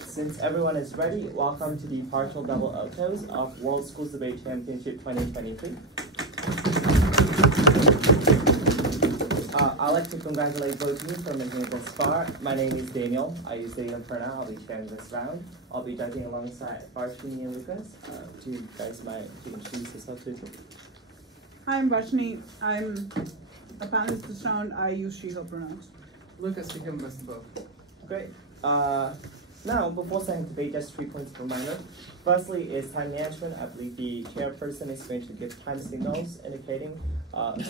Since everyone is ready, welcome to the partial double Octos of World Schools Debate Championship 2023. I'd like to congratulate both of you for making it this far. My name is Daniel. I use they them pronoun. I'll be chairing this round. I'll be judging alongside Varshini and Lucas. You guys might introduce yourself to. Hi, I'm Varshini. I'm a panelist this round. I use she, her pronouns. Lucas, become best of both. Great. Now, before starting debate, just 3 points of reminder. Firstly is time management. I believe the chairperson is going to give time signals indicating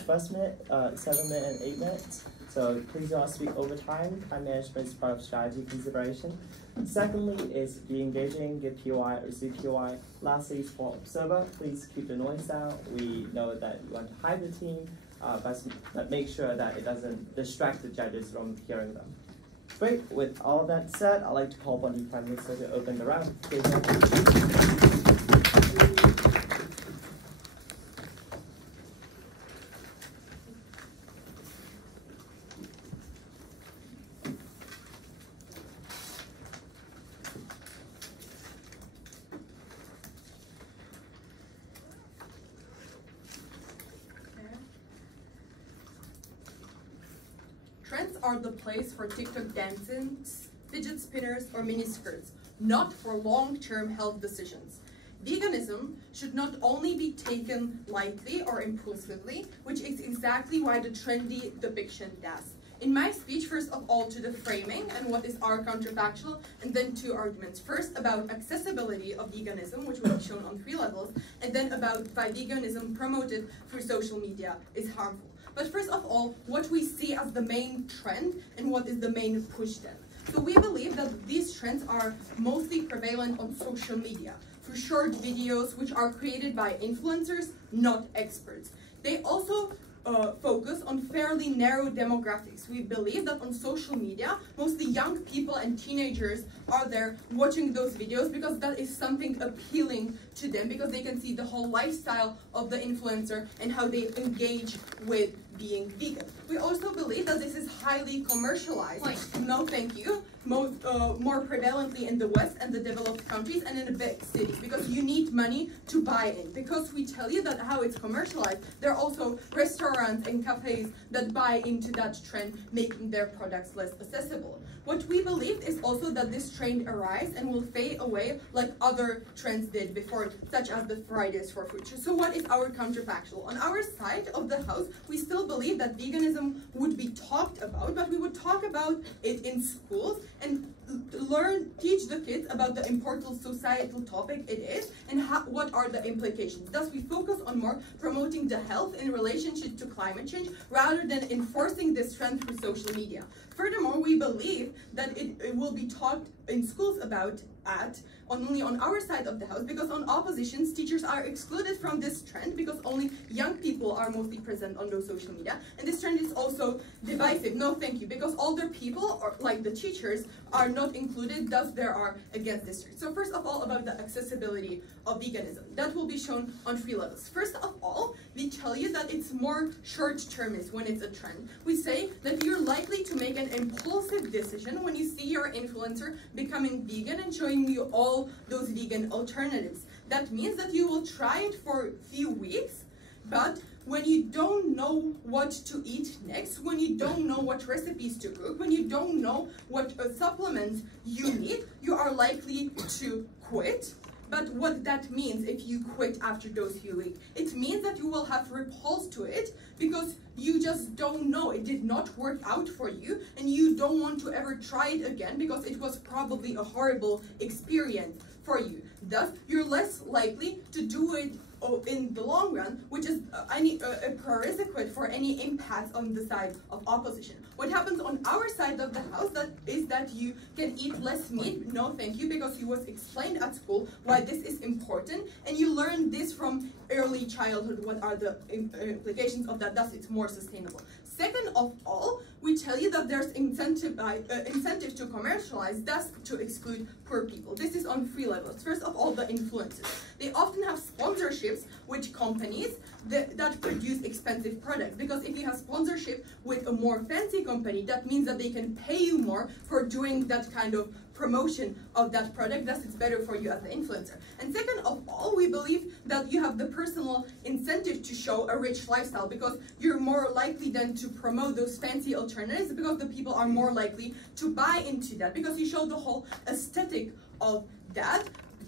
first minute, 7 minutes, and 8 minutes. So please do not speak over time. Time management is part of strategy consideration. Secondly is be engaging, give POI, receive POI. Lastly, for observer, please keep the noise down. We know that you want to hide the team, but make sure that it doesn't distract the judges from hearing them. Great. With all of that said, I'd like to call upon the Prime Minister to open the round. Trends are the place for TikTok dances, fidget spinners, or miniskirts, not for long-term health decisions. Veganism should not only be taken lightly or impulsively, which is exactly why the trendy depiction does. In my speech, first of all, to the framing and what is our counterfactual, and then 2 arguments. First, about accessibility of veganism, which will be shown on 3 levels, and then about why veganism promoted through social media is harmful. But first of all, what we see as the main trend and what is the main push then. So we believe that these trends are mostly prevalent on social media through short videos which are created by influencers, not experts. They also focus on fairly narrow demographics. We believe that on social media, mostly young people and teenagers are there watching those videos because that is something appealing to them, because they can see the whole lifestyle of the influencer and how they engage with being vegan. We also believe that this is highly commercialized. No, thank you. More prevalently in the West and the developed countries and in the big cities, because you need money to buy in. Because we tell you that how it's commercialized, there are also restaurants and cafes that buy into that trend, making their products less accessible. What we believe is also that this trend arises and will fade away like other trends did before, such as the Fridays for Future. So what is our counterfactual? On our side of the house, we still believe that veganism would be talked about, but we would talk about it in schools and teach the kids about the important societal topic it is and what are the implications. Thus, we focus on more promoting the health in relationship to climate change rather than enforcing this trend through social media. Furthermore, we believe that it will be taught in schools only on our side of the house, because on oppositions, teachers are excluded from this trend because only young people are mostly present on those social media. And this trend is also divisive. No, thank you, because older people, or like the teachers, are not included, thus they are against this trend. So first of all, about the accessibility of veganism. That will be shown on 3 levels. First of all, we tell you that it's more short-termist when it's a trend. We say that you're likely to make an impulsive decision when you see your influencer becoming vegan and showing you all those vegan alternatives. That means that you will try it for a few weeks, but when you don't know what to eat next, when you don't know what recipes to cook, when you don't know what supplements you need, you are likely to quit. But what that means if you quit after those few weeks, it means that you will have repulse to it because you just don't know, it did not work out for you, and you don't want to ever try it again because it was probably a horrible experience for you. Thus, you're less likely to do it in the long run, which is a prerequisite for any impact on the side of opposition. What happens on our side of the house is that you can eat less meat. No, thank you, because it was explained at school why this is important, and you learn this from early childhood. What are the implications of that? Thus, it's more sustainable. Second of all, we tell you that there's incentive to commercialize, thus to exclude poor people. This is on 3 levels. First of all, the influencers. They often have sponsorships with companies that produce expensive products, because if you have sponsorship with a more fancy company, that means that they can pay you more for doing that kind of promotion of that product, thus it's better for you as the influencer. And second of all, we believe that you have the personal incentive to show a rich lifestyle, because you're more likely then to promote those fancy alternatives, because the people are more likely to buy into that, because you show the whole aesthetic of that.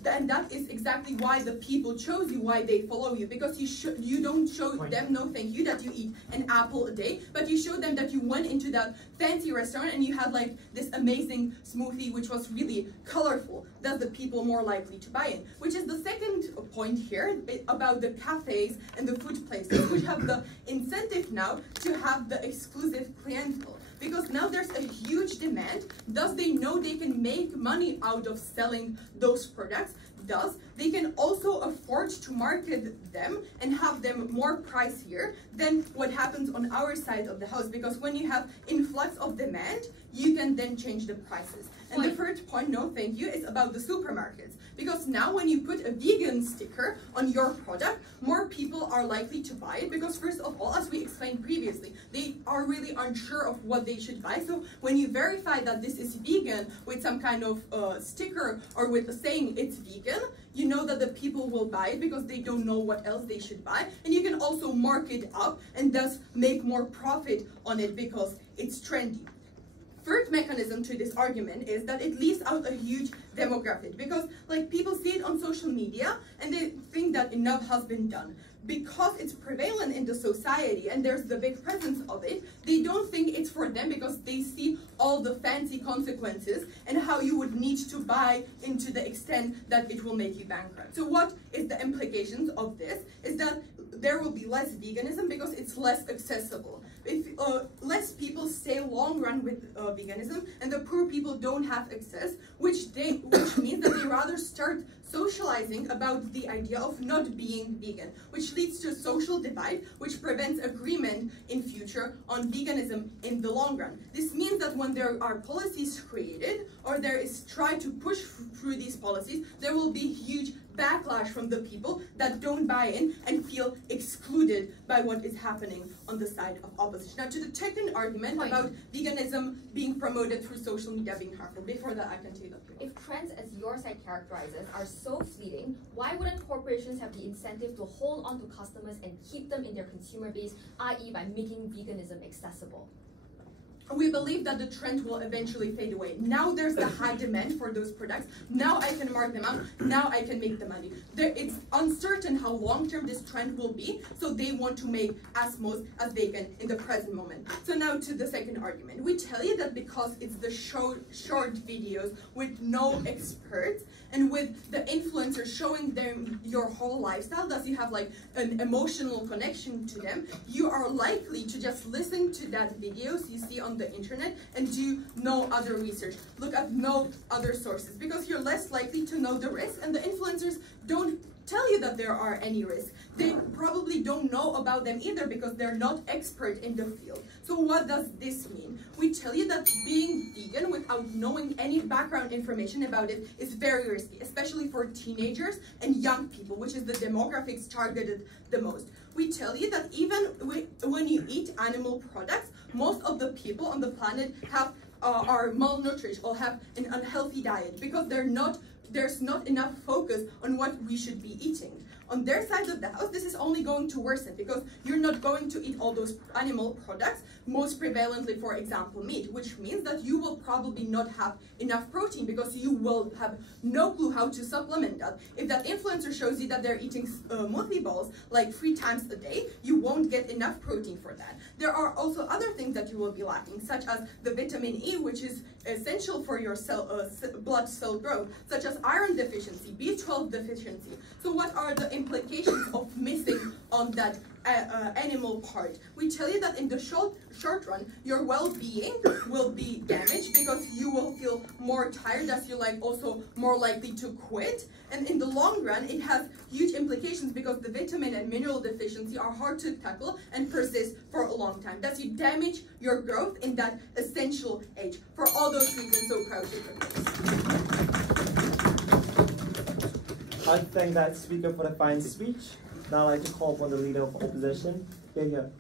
And that is exactly why the people chose you, why they follow you, because you don't show them, no thank you, that you eat an apple a day, but you show them that you went into that fancy restaurant and you had like this amazing smoothie which was really colorful. That's the people more likely to buy in, which is the second point here about the cafes and the food places, which have the incentive now to have the exclusive clientele. Because now there's a huge demand, thus they know they can make money out of selling those products, thus they can also afford to market them and have them more pricier than what happens on our side of the house, because when you have influx of demand, you can then change the prices. And the third point, no thank you, is about the supermarkets. Because now when you put a vegan sticker on your product, more people are likely to buy it, because first of all, as we explained previously, they are really unsure of what they should buy. So when you verify that this is vegan with some kind of sticker or with saying it's vegan, you know that the people will buy it because they don't know what else they should buy. And you can also mark it up and thus make more profit on it because it's trendy. Third mechanism to this argument is that it leaves out a huge demographic, because like people see it on social media and they think that enough has been done. Because it's prevalent in the society and there's the big presence of it, they don't think it's for them, because they see all the fancy consequences and how you would need to buy into the extent that it will make you bankrupt. So what is the implications of this is that there will be less veganism because it's less accessible. If less people stay long run with veganism, and the poor people don't have access, which means that they rather start socializing about the idea of not being vegan, which leads to a social divide, which prevents agreement in future on veganism in the long run. This means that when there are policies created, or there is try to push through these policies, there will be huge backlash from the people that don't buy in and feel excluded by what is happening on the side of opposition. Now, to the second argument about veganism being promoted through social media being harmful, before that I can take that. If trends, as your side characterizes, are so fleeting, why wouldn't corporations have the incentive to hold on to customers and keep them in their consumer base, i.e. by making veganism accessible? We believe that the trend will eventually fade away. Now there's the high demand for those products. Now I can mark them out. Now I can make the money. It's uncertain how long-term this trend will be, so they want to make as most as they can in the present moment. So now to the second argument. We tell you that because it's the short videos with no experts, and with the influencer showing them your whole lifestyle, thus you have like an emotional connection to them, you are likely to just listen to that videos you see on the internet and do no other research, look at no other sources, because you're less likely to know the risks, and the influencers don't tell you that there are any risks. They probably don't know about them either because they're not expert in the field. So what does this mean? We tell you that being vegan without knowing any background information about it is very risky, especially for teenagers and young people, which is the demographics targeted the most. We tell you that even when you eat animal products, most of the people on the planet are malnourished or have an unhealthy diet because there's not enough focus on what we should be eating. On their side of the house, this is only going to worsen because you're not going to eat all those animal products, most prevalently, for example, meat, which means that you will probably not have enough protein because you will have no clue how to supplement that. If that influencer shows you that they're eating smoothie bowls like 3 times a day, you won't get enough protein for that. There are also other things that you will be lacking, such as the vitamin E, which is essential for your blood cell growth, such as iron deficiency, B12 deficiency. So what are the implications of missing on that animal part? We tell you that in the short run, your well-being will be damaged because you will feel more tired, as you're also more likely to quit. And in the long run, it has huge implications because the vitamin and mineral deficiency are hard to tackle and persist for a long time. Thus, you damage your growth in that essential age. For all those reasons, so proud to I thank that speaker for the fine speech. Now I'd like to call upon the leader of opposition. Here.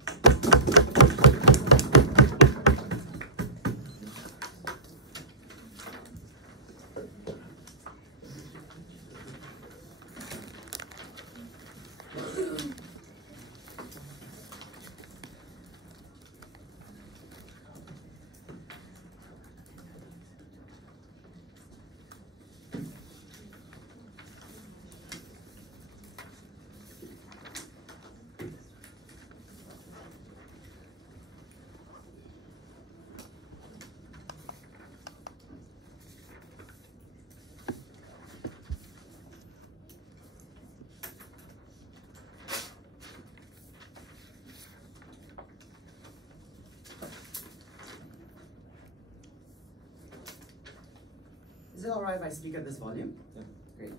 Is it alright if I speak at this volume? Yeah. Great.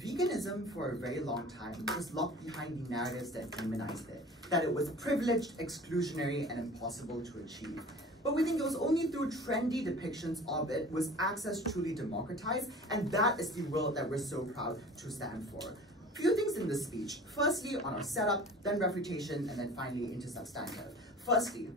Veganism for a very long time was locked behind the narratives that demonized it, that it was privileged, exclusionary, and impossible to achieve. But we think it was only through trendy depictions of it was access truly democratized, and that is the world that we're so proud to stand for. Few things in this speech. Firstly, on our setup, then refutation, and then finally into substantive. Firstly,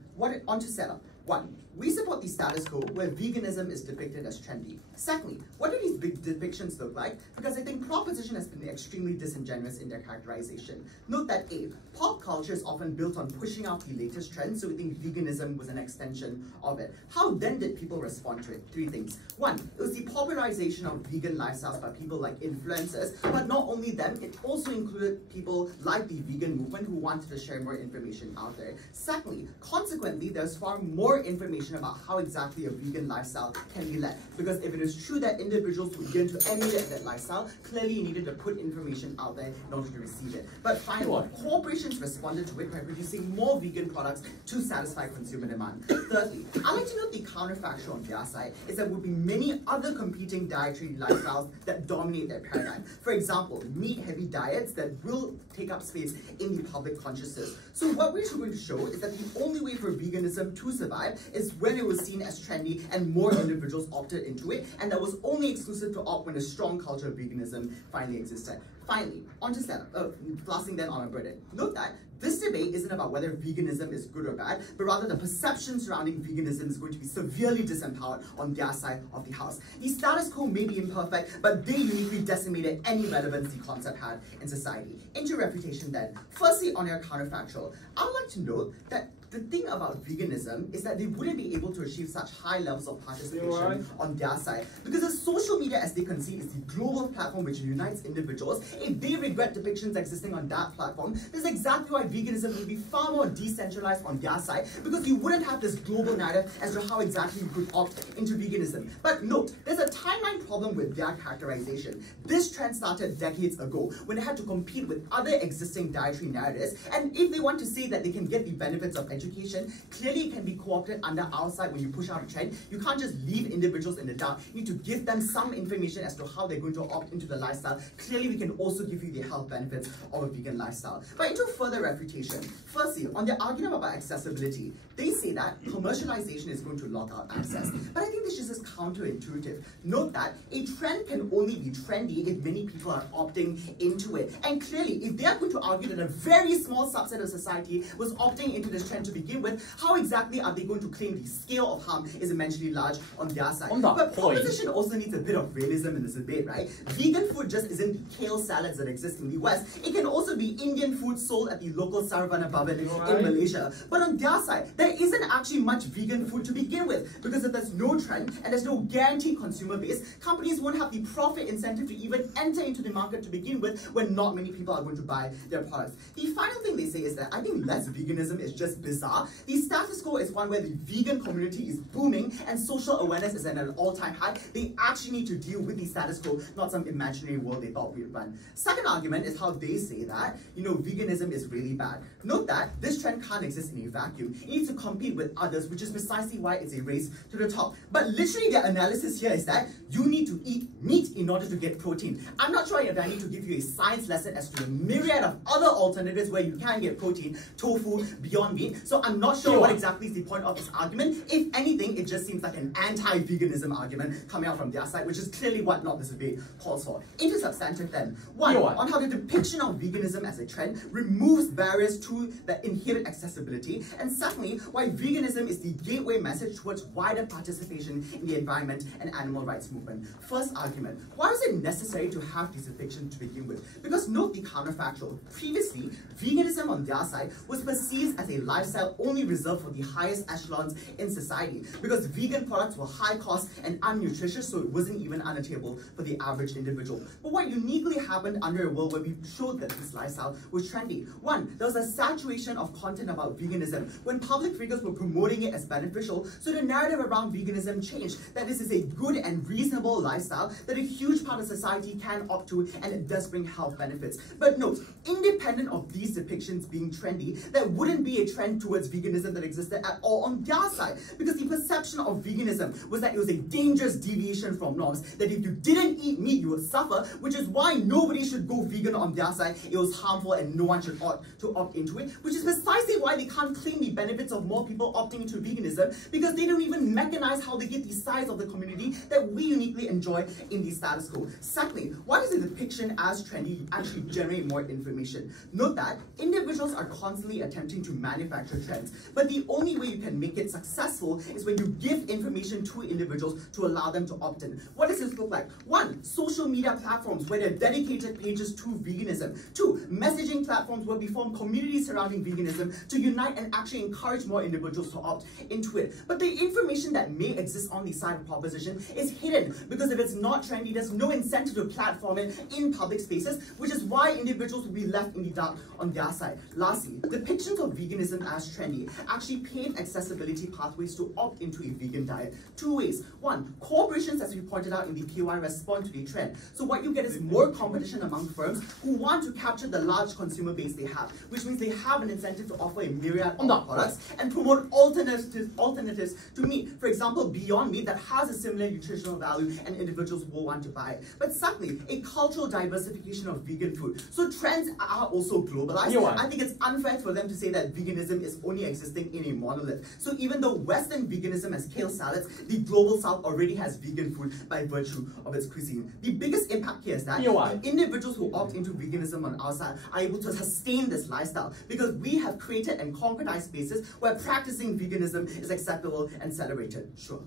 onto setup. 1. We support the status quo where veganism is depicted as trendy. Secondly, what do these big depictions look like? Because I think proposition has been extremely disingenuous in their characterization. Note that A, pop culture is often built on pushing out the latest trends, so we think veganism was an extension of it. How then did people respond to it? 3 things. 1, it was the popularization of vegan lifestyles by people like influencers, but not only them, it also included people like the vegan movement who wanted to share more information out there. Secondly, consequently, there's far more information about how exactly a vegan lifestyle can be led. Because if it is true that individuals would begin to emulate that lifestyle, clearly you needed to put information out there in order to receive it. But finally, corporations responded to it by producing more vegan products to satisfy consumer demand. Thirdly, I'd like to note the counterfactual on their side is that there would be many other competing dietary lifestyles that dominate their paradigm. For example, meat-heavy diets that will take up space in the public consciousness. So what we're going to show is that the only way for veganism to survive is when it was seen as trendy and more individuals opted into it, and that was only exclusive to opt when a strong culture of veganism finally existed. Finally, onto setup. Last thing then on our burden. Note that this debate isn't about whether veganism is good or bad, but rather the perception surrounding veganism is going to be severely disempowered on their side of the house. The status quo may be imperfect, but they uniquely decimated any relevance the concept had in society. Into refutation then. Firstly, on your counterfactual, I would like to note that the thing about veganism is that they wouldn't be able to achieve such high levels of participation on their side. Because the social media, as they conceive, is the global platform which unites individuals. If they regret depictions existing on that platform, this is exactly why veganism will be far more decentralized on their side, because you wouldn't have this global narrative as to how exactly you could opt into veganism. But note, there's a timeline problem with their characterization. This trend started decades ago, when they had to compete with other existing dietary narratives, and if they want to say that they can get the benefits of education, clearly it can be co-opted under our side when you push out a trend. You can't just leave individuals in the dark. You need to give them some information as to how they're going to opt into the lifestyle. Clearly, we can also give you the health benefits of a vegan lifestyle. But into further refutation, firstly, on their argument about accessibility, they say that commercialization is going to lock out access. But I think this just is counterintuitive. Note that a trend can only be trendy if many people are opting into it. And clearly, if they are going to argue that a very small subset of society was opting into this trend to begin with, how exactly are they going to claim the scale of harm is immensely large on their side? But proposition also needs a bit of realism in this debate, right? Vegan food just isn't the kale salads that exist in the West. It can also be Indian food sold at the local Saravana Bhavan in Malaysia. But on their side, there isn't actually much vegan food to begin with, because if there's no trend and there's no guaranteed consumer base, companies won't have the profit incentive to even enter into the market to begin with when not many people are going to buy their products. The final thing they say is that I think less veganism is just bizarre. The status quo is one where the vegan community is booming and social awareness is at an all-time high. They actually need to deal with the status quo, not some imaginary world they thought we'd run. Second argument is how they say that, veganism is really bad. Note that this trend can't exist in a vacuum. It needs to compete with others, which is precisely why it's a race to the top. But literally their analysis here is that you need to eat meat in order to get protein. I'm not sure if I need to give you a science lesson as to a myriad of other alternatives where you can get protein, tofu, Beyond Meat. So I'm not sure what exactly is the point of this argument. If anything, it just seems like an anti-veganism argument coming out from their side, which is clearly what not this debate calls for. Into substantive then. One, on how the depiction of veganism as a trend removes barriers to the inherent accessibility. And secondly, why veganism is the gateway message towards wider participation in the environment and animal rights movement. First argument, why is it necessary to have these depictions to begin with? Because note the counterfactual. Previously, veganism on their side was perceived as a lifestyle lifestyle only reserved for the highest echelons in society, because vegan products were high cost and unnutritious, so it wasn't even unattainable for the average individual. But what uniquely happened under a world where we showed that this lifestyle was trendy? One, there was a saturation of content about veganism when public figures were promoting it as beneficial, so the narrative around veganism changed, that this is a good and reasonable lifestyle that a huge part of society can opt to, and it does bring health benefits. But note, independent of these depictions being trendy, there wouldn't be a trend towards veganism that existed at all on their side, because the perception of veganism was that it was a dangerous deviation from norms, that if you didn't eat meat you would suffer, which is why nobody should go vegan on their side. It was harmful and no one should opt into it, which is precisely why they can't claim the benefits of more people opting into veganism, because they don't even mechanize how they get the size of the community that we uniquely enjoy in the status quo. Secondly, why does the depiction as trendy actually generate more information? Note that individuals are constantly attempting to manufacture trends, but the only way you can make it successful is when you give information to individuals to allow them to opt in. What does this look like? One, social media platforms where there are dedicated pages to veganism. Two, messaging platforms where we form communities surrounding veganism to unite and actually encourage more individuals to opt into it. But the information that may exist on the side of proposition is hidden, because if it's not trendy, there's no incentive to platform it in public spaces, which is why individuals will be left in the dark on their side. Lastly, depictions of veganism as trendy actually pave accessibility pathways to opt into a vegan diet. Two ways. One, corporations, as we pointed out in the PY, respond to the trend. So what you get is more competition among firms who want to capture the large consumer base they have, which means they have an incentive to offer a myriad of products and promote alternatives to meat. For example, Beyond Meat, that has a similar nutritional value and individuals will want to buy it. But secondly, a cultural diversification of vegan food. So trends are also globalized. I think it's unfair for them to say that veganism is only existing in a monolith. So even though Western veganism has kale salads, the global South already has vegan food by virtue of its cuisine. The biggest impact here is that individuals who opt into veganism on our side are able to sustain this lifestyle, because we have created and concretized spaces where practicing veganism is acceptable and celebrated. Sure.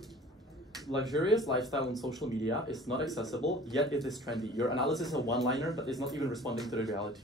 Luxurious lifestyle on social media is not accessible, yet it is trendy. Your analysis is a one-liner, but it's not even responding to the reality.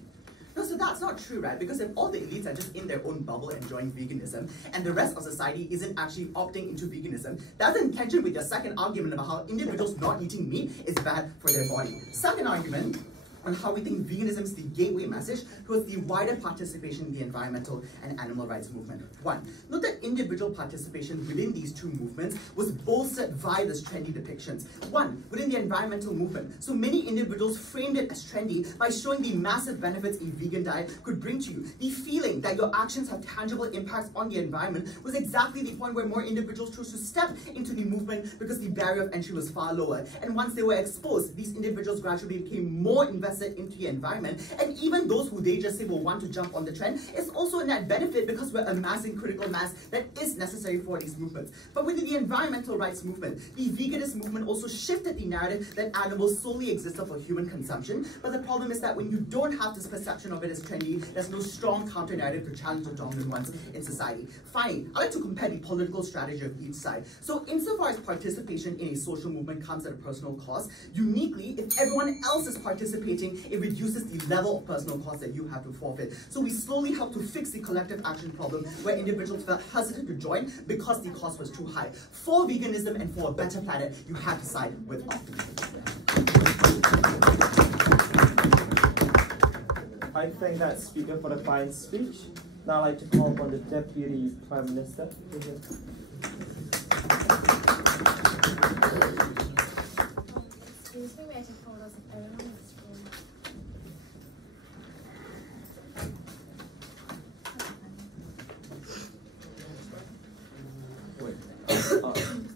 No, so that's not true, right? Because if all the elites are just in their own bubble enjoying veganism, and the rest of society isn't actually opting into veganism, that's in tension with your second argument about how individuals not eating meat is bad for their body. Second argument on how we think veganism is the gateway message towards the wider participation in the environmental and animal rights movement. One, note that individual participation within these two movements was bolstered via this trendy depictions. One, within the environmental movement, so many individuals framed it as trendy by showing the massive benefits a vegan diet could bring to you. The feeling that your actions have tangible impacts on the environment was exactly the point where more individuals chose to step into the movement, because the barrier of entry was far lower. And once they were exposed, these individuals gradually became more invested into the environment, and even those who they just say will want to jump on the trend, it's also a net benefit because we're amassing critical mass that is necessary for these movements. But within the environmental rights movement, the veganist movement also shifted the narrative that animals solely existed for human consumption. But the problem is that when you don't have this perception of it as trendy, there's no strong counter narrative to challenge the dominant ones in society. Finally, I like to compare the political strategy of each side. So insofar as participation in a social movement comes at a personal cost, uniquely, if everyone else is participating, it reduces the level of personal cost that you have to forfeit. So we slowly help to fix the collective action problem where individuals felt hesitant to join because the cost was too high. For veganism and for a better planet, you have to side with optimism. I thank that speaker for the fine speech. Now I'd like to call upon the Deputy Prime Minister. Excuse me, may I take photos of everyone in this room? Wait.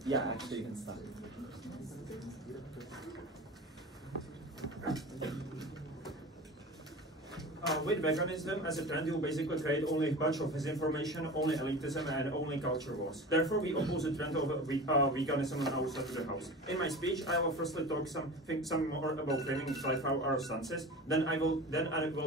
Yeah, actually you can start. With veganism as a trend, you basically create only a bunch of misinformation, only elitism, and only culture wars. Therefore, we oppose the trend of veganism on our side of the house. In my speech, I will firstly talk some more about framing our stances. Then I will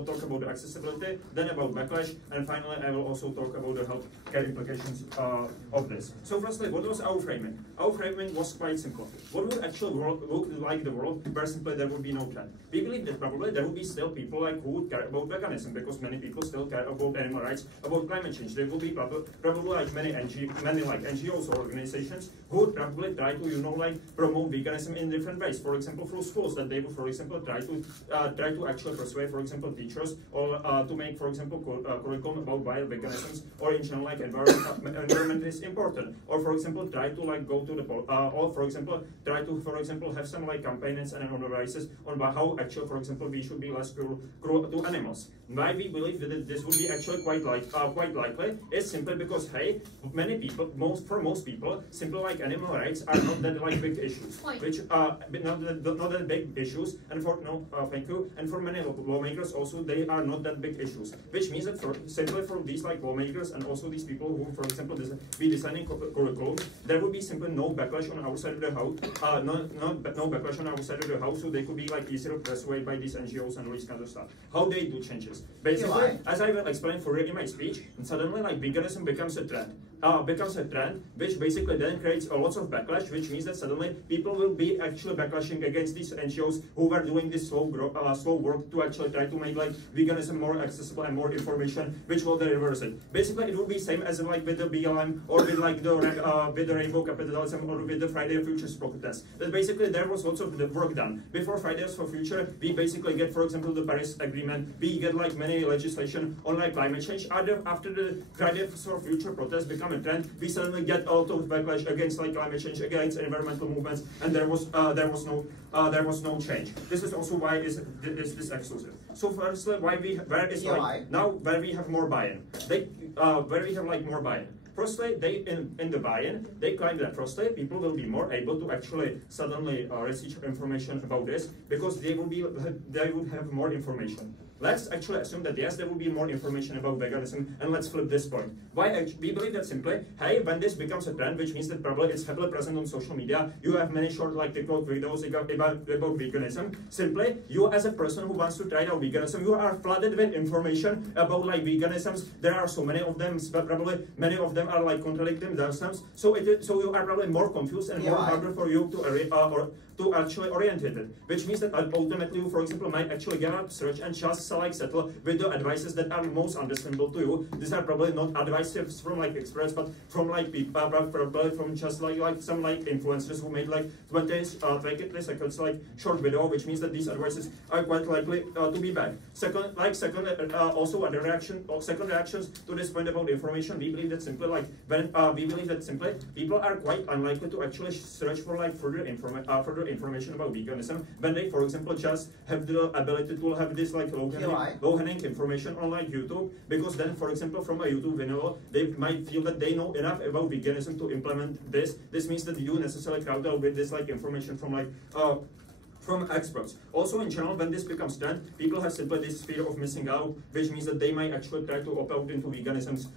talk about the accessibility. Then about backlash, and finally, I will also talk about the health care implications of this. So, firstly, what was our framing? Our framing was quite simple. What would actually look like the world where simply there would be no trend? We believe that probably there would be still people who would care about veganism. veganism, because many people still care about animal rights, about climate change. There will be probably like many NGOs or organizations who would probably try to, you know, like promote veganism in different ways. For example, through schools, that they would, for example, try to actually persuade, for example, teachers, or to make, for example, curriculum about why veganism or in general like environment is important. Or for example, try to like go to the or for example, try to, for example, have some like campaigns and analysis on how actually, for example, we should be less cruel to animals. Why we believe that this would be actually quite likely is simply because, hey, many people, for most people, simply like animal rights are not that like big issues, which not that big issues, and for thank you, and for many lawmakers also they are not that big issues, which means that simply for these like lawmakers and also these people who, for example, be designing curriculum, there would be simply no backlash on our side of the house, no backlash on our side of the house, so they could be like easily persuaded by these NGOs and all this kind of stuff. How they do changes. Basically, as I will explain for you in my speech, suddenly like veganism becomes a trend. Which basically then creates a lot of backlash, which means that suddenly people will be actually backlashing against these NGOs who were doing this slow work to actually try to make like veganism more accessible and more information, which will then reverse it. Basically, it will be same as like with the BLM or with like the with the rainbow capitalism or with the Friday for Future protest. That basically there was lots of the work done before Fridays for Future. We basically get, for example, the Paris Agreement. We get like many legislation on like climate change. After the Fridays for Future protest become a trend, we suddenly get a lot of backlash against like climate change, against environmental movements, and there was no change. This is also why is this exclusive. So firstly, where we have more buy-in, where we have like more buy-in. Firstly, in the buy-in, they claim that firstly, people will be more able to actually suddenly receive information about this because they would have more information. Let's actually assume that yes, there will be more information about veganism, and let's flip this point. Why we believe that simply, hey, when this becomes a trend, which means that probably it's heavily present on social media, you have many short like TikTok videos about veganism. Simply, you as a person who wants to try out veganism, you are flooded with information about like veganisms. There are so many of them, but probably many of them are like contradicting themselves. So you are probably more confused and more harder for you to actually orientate it, which means that ultimately you, for example, might actually get up, search, and just like settle with the advices that are most understandable to you. These are probably not advices from like experts, but from like people, probably from just like some like influencers who made like 20 seconds like short video, which means that these advices are quite likely to be bad. Second reactions to this point about information, we believe that simply like people are quite unlikely to actually search for like further information about veganism when they, for example, just have the ability to have this like low-hanging information on like YouTube, because then, for example, from a YouTube video, they might feel that they know enough about veganism to implement this. This means that you necessarily crowd out with this like information from like from experts. Also, in general, when this becomes trend, people have simply this fear of missing out, which means that they might actually try to opt out into veganism,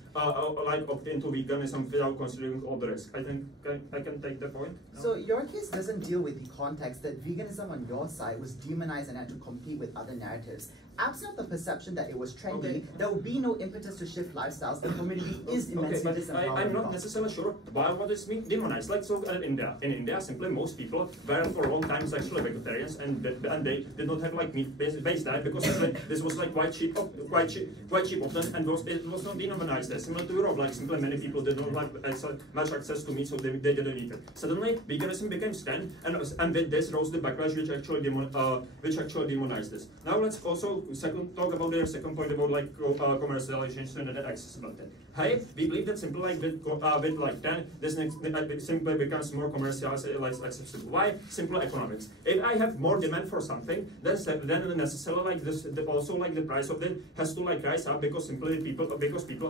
without considering all the risks. I think I can take the point. No? So your case doesn't deal with the context that veganism on your side was demonized and had to compete with other narratives. Absent the perception that it was trendy, there will be no impetus to shift lifestyles. The community is immensely disempowered. I'm not necessarily sure why what is demonized. Like so in India, simply most people were for a long time actually vegetarians, and they did not have like meat-based diet because this was like quite cheap often, and it was not demonized. Similar to Europe, like simply many people did not have much access to meat, so they didn't eat it. Suddenly, veganism became trend, and with this rose the backlash which actually demonized this. Now let's also talk about their second point about like commercialization and accessibility. Hey, we believe that simply like with like 10, this simply becomes more commercialized, accessible. Why? Simple economics. If I have more demand for something, then necessarily like this, also like the price of it has to like rise up because people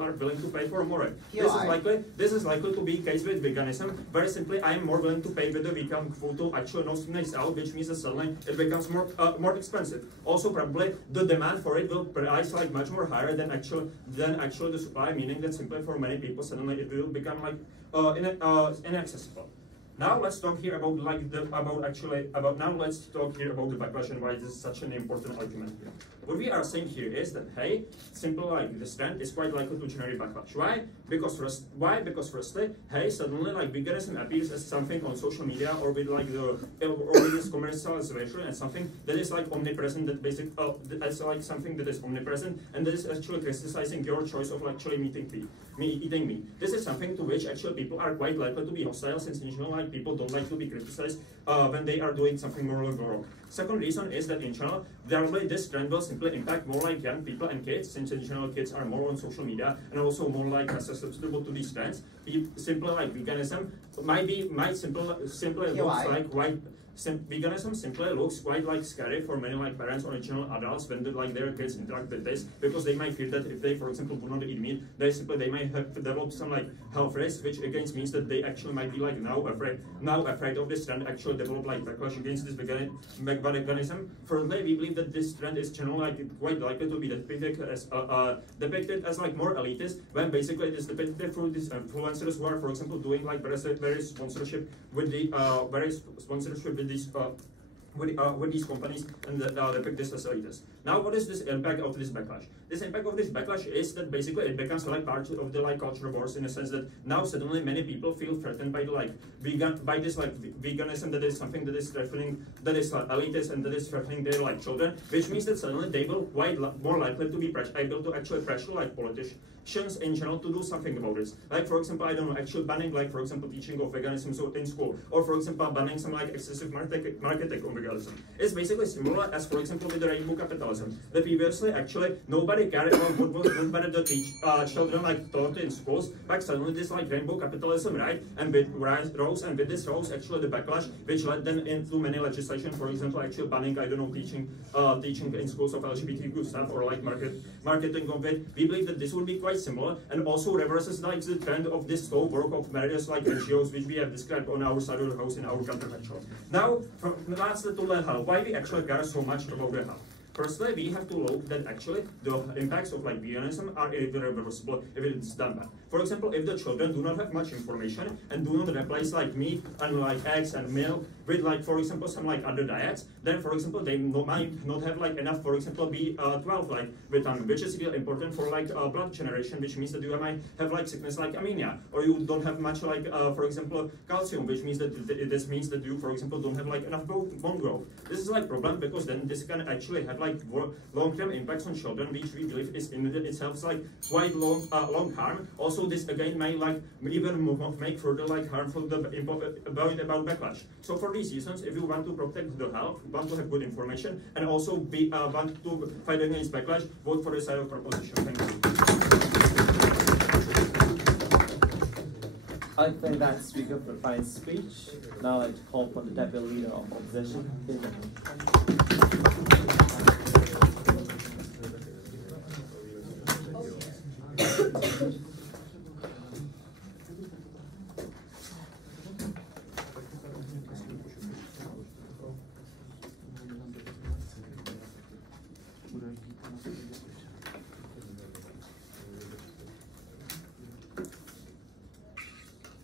are willing to pay for more. This is likely to be the case with veganism. Very simply, I am more willing to pay with the vegan food to actually not nice out, which means that suddenly it becomes more expensive. Also, probably the demand for it will price like much more higher than actually the supply, meaning that simply for many people suddenly it will become like inaccessible. Now let's talk here about let's talk here about the backlash and why this is such an important argument here. What we are saying here is that hey, simple like this trend is quite likely to generate backlash. Why? Because firstly, hey, suddenly like veganism appears as something on social media or with like the or with this commercialization and something that is like omnipresent, that that's like something that is omnipresent and that is actually criticizing your choice of actually eating meat. This is something to which actually people are quite likely to be hostile, since in general like people don't like to be criticized when they are doing something more wrong. Second reason is that in general, this trend will simply impact more like young people and kids, since in general kids are more on social media and also more like susceptible to these trends. Simply like veganism might simply looks like quite. Veganism simply looks quite like scary for many like parents or in general adults when their kids interact with this, because they might feel that if they, for example, do not eat meat, they might have developed some like health risks, which again means that they actually might be like now afraid of this trend, actually develop like backlash against this veganism. Furtherly, we believe that this trend is generally like quite likely to be depicted as like more elitist, when basically it is depicted through these influencers who are, for example, doing like various sponsorship with these companies and depict this as elitist. Now, what is this impact of this backlash? This impact of this backlash is that basically it becomes like part of the like culture wars, in a sense that now suddenly many people feel threatened by the veganism, that is something that is threatening, that is elitist and that is threatening their like children, which means that suddenly they will more likely to be able to actually pressure like politicians in general to do something about this. Like for example, I don't know, actually banning like for example teaching of veganism in school, or for example banning some like excessive marketing on veganism. It's basically similar as for example with the rainbow capitalism. That previously actually nobody cared about what was better to teach children like taught in schools, but suddenly this like rainbow capitalism, right, and with this rose actually the backlash, which led them into many legislation, for example actually banning, I don't know, teaching in schools of LGBTQ stuff, or like marketing of it. We believe that this would be quite similar, and also reverses like the trend of this slow work of various like NGOs, which we have described on our side of the house in our counterfactual. Now, last to the health, why we actually care so much about the health. Firstly, we have to look that actually the impacts of like veganism are irreversible if it is done bad. For example, if the children do not have much information and do not replace like meat and like eggs and milk with like for example some like other diets, then for example they might not have like enough, for example B12 like vitamin, which is really important for like blood generation, which means that you might have like sickness like anemia, or you don't have much like for example calcium, which means that this means that you for example don't have like enough bone growth. This is like problem, because then this can actually have like long-term impacts on children, which we believe is in itself like quite long harm. Also, this again may like even make further like harmful about backlash. So for these reasons, if you want to protect the health, want to have good information, and also want to fight against backlash, vote for the side of proposition. Thank you. I think that's speaker for the final speech. Now I'd like to call for the deputy leader of opposition.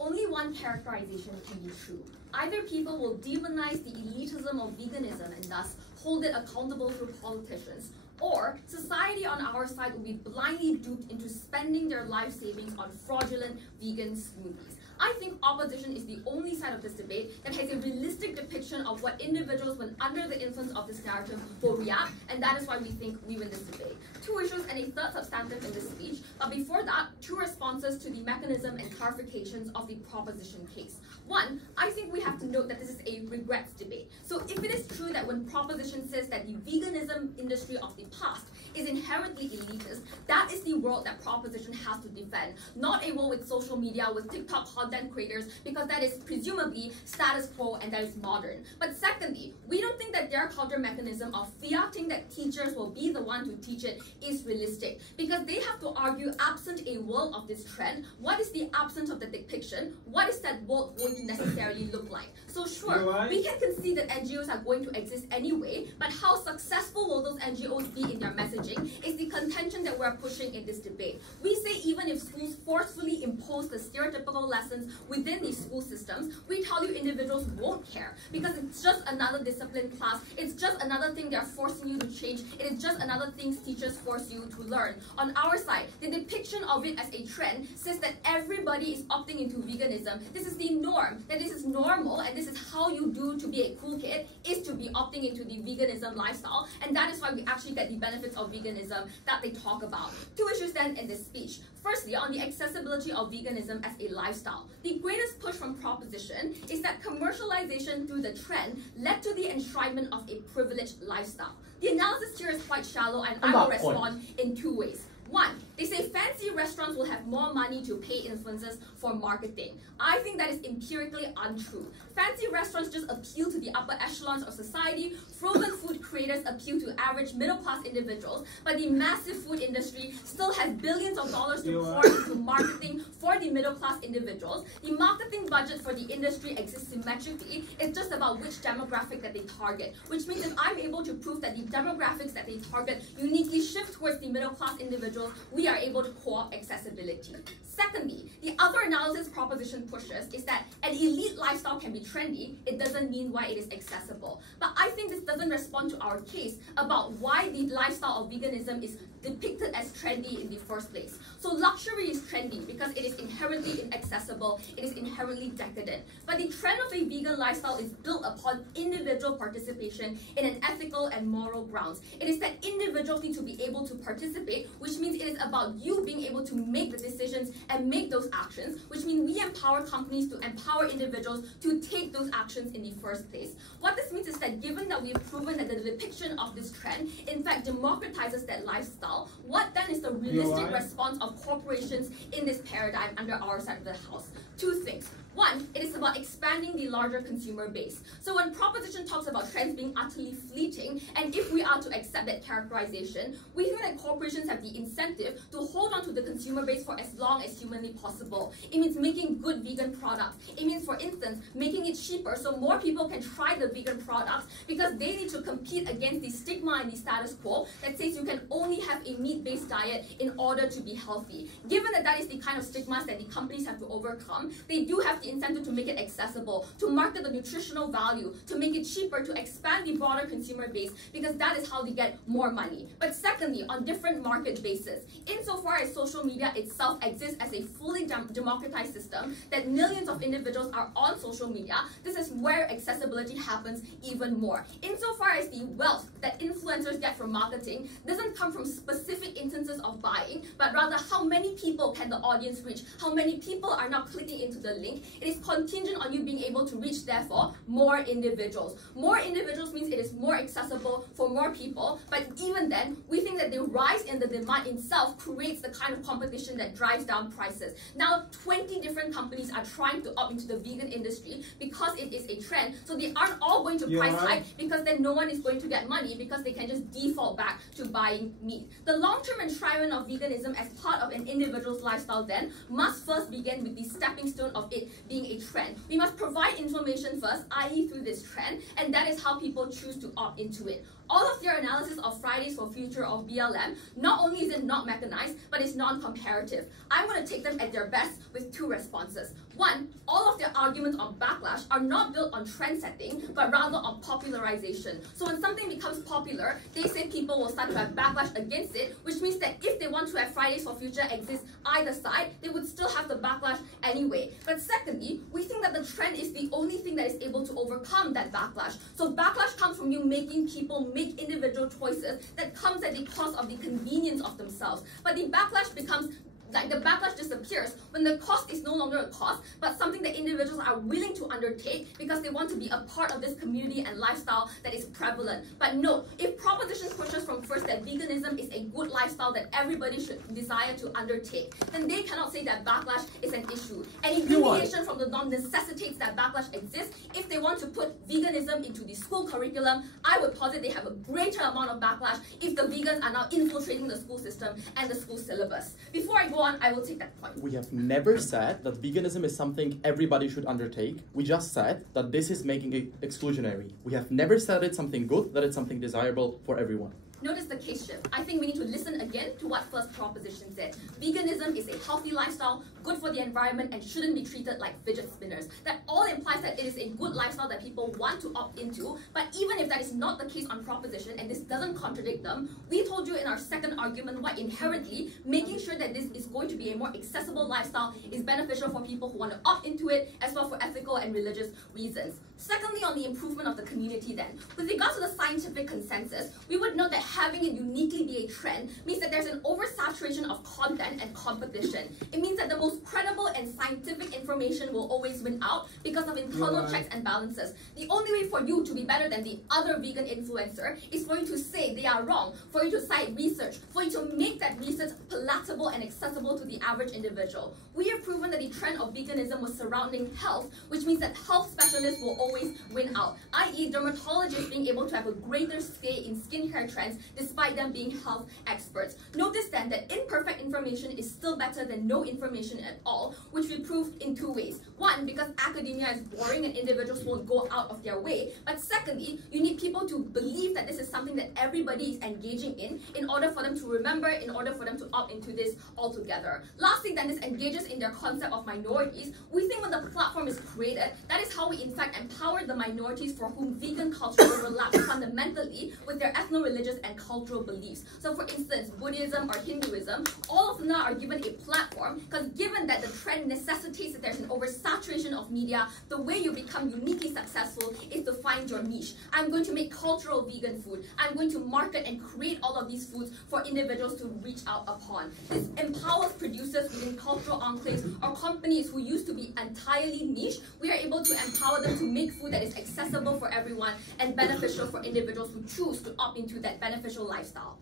Only one characterization can be true. Either people will demonize the elitism of veganism and thus hold it accountable through politicians, or society on our side will be blindly duped into spending their life savings on fraudulent vegan smoothies. I think opposition is the only side of this debate that has a realistic depiction of what individuals when under the influence of this narrative will react, and that is why we think we win this debate. 2 issues and a third substantive in this speech, but before that, 2 responses to the mechanism and clarifications of the proposition case. 1, I think we have to note that this is a regrets debate. So if it is true that when proposition says that the veganism industry of the past is inherently elitist, that is the world that proposition has to defend, not a world with social media, with TikTok content creators, because that is presumably status quo and that is modern. But secondly, we don't think that their counter mechanism of fiating that teachers will be the one to teach it is realistic, because they have to argue, absent a world of this trend, what is the absence of the depiction? What is that world going to necessarily look like? So sure, we can concede that NGOs are going to exist anyway, but how successful will those NGOs be in their messaging is the contention that we're pushing in this debate. We say even if schools forcefully impose the stereotypical lesson lessons within these school systems, we tell you individuals won't care because it's just another discipline class. It's just another thing they're forcing you to change. It is just another thing teachers force you to learn. On our side, the depiction of it as a trend says that everybody is opting into veganism. This is the norm, that this is normal, and this is how you do to be a cool kid, is to be opting into the veganism lifestyle, and that is why we actually get the benefits of veganism that they talk about. Two issues then in this speech. Firstly, on the accessibility of veganism as a lifestyle. The greatest push from proposition is that commercialization through the trend led to the enshrinement of a privileged lifestyle. The analysis here is quite shallow, and I will respond in two ways. One, they say fancy restaurants will have more money to pay influencers for marketing. I think that is empirically untrue. Fancy restaurants just appeal to the upper echelons of society. Frozen food creators appeal to average middle-class individuals, but the massive food industry still has billions of dollars to pour into marketing for the middle-class individuals. The marketing budget for the industry exists symmetrically. It's just about which demographic that they target, which means if I'm able to prove that the demographics that they target uniquely shift towards the middle-class individuals, we are able to co-opt accessibility. Secondly, the other analysis proposition pushes is that an elite lifestyle can be trendy. It doesn't mean why it is accessible. But I think this doesn't respond to our case about why the lifestyle of veganism is depicted as trendy in the first place. So luxury is trendy because it is inherently inaccessible, it is inherently decadent. But the trend of a vegan lifestyle is built upon individual participation in an ethical and moral grounds. It is that individuals need to be able to participate, which means it is about you being able to make the decisions and make those actions, which means we empower companies to empower individuals to take those actions in the first place. What this means is that given that we have proven that the depiction of this trend in fact democratizes that lifestyle, what then is the realistic response of corporations in this paradigm under our side of the house? Two things. One, it is about expanding the larger consumer base. So when proposition talks about trends being utterly fleeting, and if we are to accept that characterization, we think that corporations have the incentive to hold on to the consumer base for as long as humanly possible. It means making good vegan products. It means, for instance, making it cheaper so more people can try the vegan products because they need to compete against the stigma and the status quo that says you can only have a meat-based diet in order to be healthy. Given that that is the kind of stigmas that the companies have to overcome, they do have the incentive to make it accessible, to market the nutritional value, to make it cheaper, to expand the broader consumer base, because that is how they get more money. But secondly, on different market bases, insofar as social media itself exists as a fully democratized system, that millions of individuals are on social media, this is where accessibility happens even more. Insofar as the wealth that influencers get from marketing doesn't come from specific instances of buying, but rather how many people can the audience reach, how many people are now clicking into the link. It is contingent on you being able to reach, therefore, more individuals. More individuals means it is more accessible for more people, but even then, we think that the rise in the demand itself creates the kind of competition that drives down prices. Now, 20 different companies are trying to opt into the vegan industry because it is a trend, so they aren't all going to price hike because then no one is going to get money because they can just default back to buying meat. The long-term enshrinement of veganism as part of an individual's lifestyle then must first begin with the stepping stone of it being a trend. We must provide information first, i.e. through this trend, and that is how people choose to opt into it. All of their analysis of Fridays for Future of BLM, not only is it not mechanized, but it's non-comparative. I'm going to take them at their best with two responses. One, all of their arguments on backlash are not built on trend setting, but rather on popularization. So when something becomes popular, they say people will start to have backlash against it, which means that if they want to have Fridays for Future exist either side, they would still have the backlash anyway. But secondly, we think that the trend is the only thing that is able to overcome that backlash. So backlash comes from you making people make individual choices that comes at the cost of the convenience of themselves. But the backlash becomes the backlash disappears when the cost is no longer a cost, but something that individuals are willing to undertake because they want to be a part of this community and lifestyle that is prevalent. But no, if proposition pushes from first that veganism is a good lifestyle that everybody should desire to undertake, then they cannot say that backlash is an issue. Any deviation from the norm necessitates that backlash exists. If they want to put veganism into the school curriculum, I would posit they have a greater amount of backlash if the vegans are now infiltrating the school system and the school syllabus. Before I go on, I will take that point. We have never said that veganism is something everybody should undertake. We just said that this is making it exclusionary. We have never said it's something good, that it's something desirable for everyone. notice the case shift. I think we need to listen again to what first proposition said. Veganism is a healthy lifestyle, good for the environment, and shouldn't be treated like fidget spinners. That all implies that it is a good lifestyle that people want to opt into, but even if that is not the case on proposition, and this doesn't contradict them, we told you in our second argument why inherently making sure that this is going to be a more accessible lifestyle is beneficial for people who want to opt into it, as well for ethical and religious reasons. Secondly, on the improvement of the community then, with regards to the scientific consensus, we would note that having it uniquely be a trend means that there's an oversaturation of content and competition. It means that the most credible and scientific information will always win out because of internal checks and balances. The only way for you to be better than the other vegan influencer is for you to say they are wrong, for you to cite research, for you to make that research palatable and accessible to the average individual. We have proven that the trend of veganism was surrounding health, which means that health specialists will always win out, i.e. dermatologists being able to have a greater say in skincare trends despite them being health experts. Notice then that imperfect information is still better than no information at all, which we proved in two ways. One, because academia is boring and individuals won't go out of their way, but secondly, you need people to believe that this is something that everybody is engaging in order for them to remember, in order for them to opt into this altogether. Lastly then, this engages in their concept of minorities. We think when the platform is created, that is how we in fact empower the minorities for whom vegan culture overlaps fundamentally with their ethno-religious and cultural beliefs. So for instance, Buddhism or Hinduism, all of them now are given a platform because given that the trend necessitates that there's an oversaturation of media, the way you become uniquely successful is to find your niche. I'm going to make cultural vegan food. I'm going to market and create all of these foods for individuals to reach out upon. This empowers producers within cultural enclaves or companies who used to be entirely niche. We are able to empower them to make food that is accessible for everyone and beneficial for individuals who choose to opt into that beneficial lifestyle.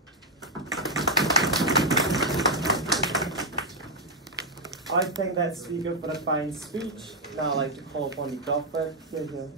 I think that's speaker for the fine speech. Now I'd like to call upon the government. Here.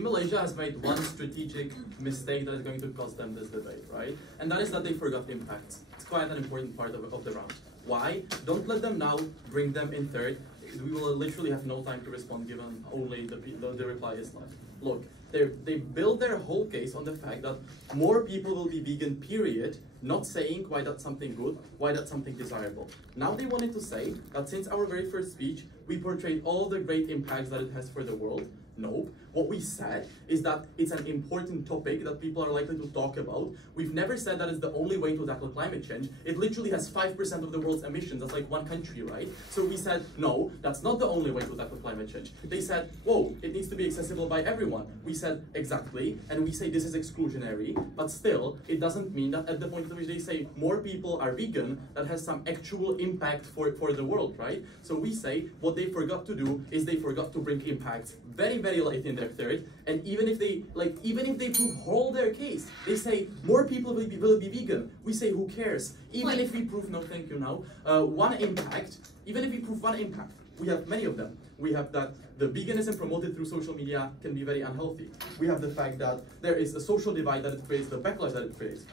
Malaysia has made one strategic mistake that is going to cost them this debate, right? And that is that they forgot impacts. It's quite an important part of the round. Why? Don't let them now bring them in third. We will literally have no time to respond given only the reply is left. Look, they build their whole case on the fact that more people will be vegan, period, not saying why that's something good, why that's something desirable. Now they wanted to say that since our very first speech, we portrayed all the great impacts that it has for the world. No, what we said is that it's an important topic that people are likely to talk about. We've never said that it's the only way to tackle climate change. It literally has 5% of the world's emissions. That's like one country, right? So we said, no, that's not the only way to tackle climate change. They said, whoa, it needs to be accessible by everyone. We said, exactly, and we say this is exclusionary, but still, it doesn't mean that at the point at which they say more people are vegan, that has some actual impact for the world, right? So we say, what they forgot to do is they forgot to bring impacts very, very late in their third, and even if they prove whole their case, they say more people will be vegan. We say who cares? Even if we prove no, thank you now, one impact. Even if we prove one impact, we have many of them. We have that the veganism promoted through social media can be very unhealthy. We have the fact that there is a social divide that it creates, the backlash that it creates.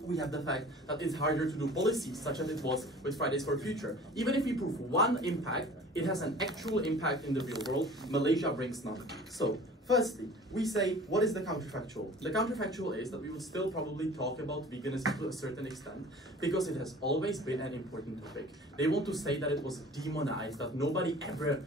We have the fact that it's harder to do policies, such as it was with Fridays for Future. Even if we prove one impact, it has an actual impact in the real world. Malaysia brings none. So, firstly, we say, what is the counterfactual? The counterfactual is that we will still probably talk about veganism to a certain extent, because it has always been an important topic. They want to say that it was demonized, that nobody ever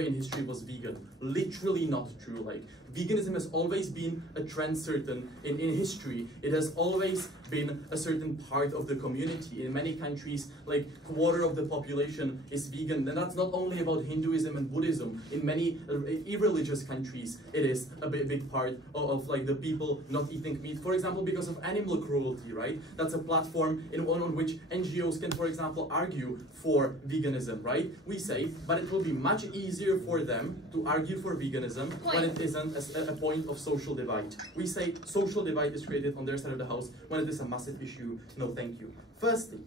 in history was vegan. Literally not true. Like, veganism has always been a trend certain in history. It has always been a certain part of the community. In many countries, like quarter of the population is vegan. And that's not only about Hinduism and Buddhism. In many irreligious countries, it is a big part of like the people not eating meat, for example, because of animal cruelty, right? That's a platform on which NGOs can, for example, argue for veganism, right? We say, but it will be much easier for them to argue for veganism when it isn't a point of social divide. We say social divide is created on their side of the house when it is a massive issue. No, thank you. Firstly,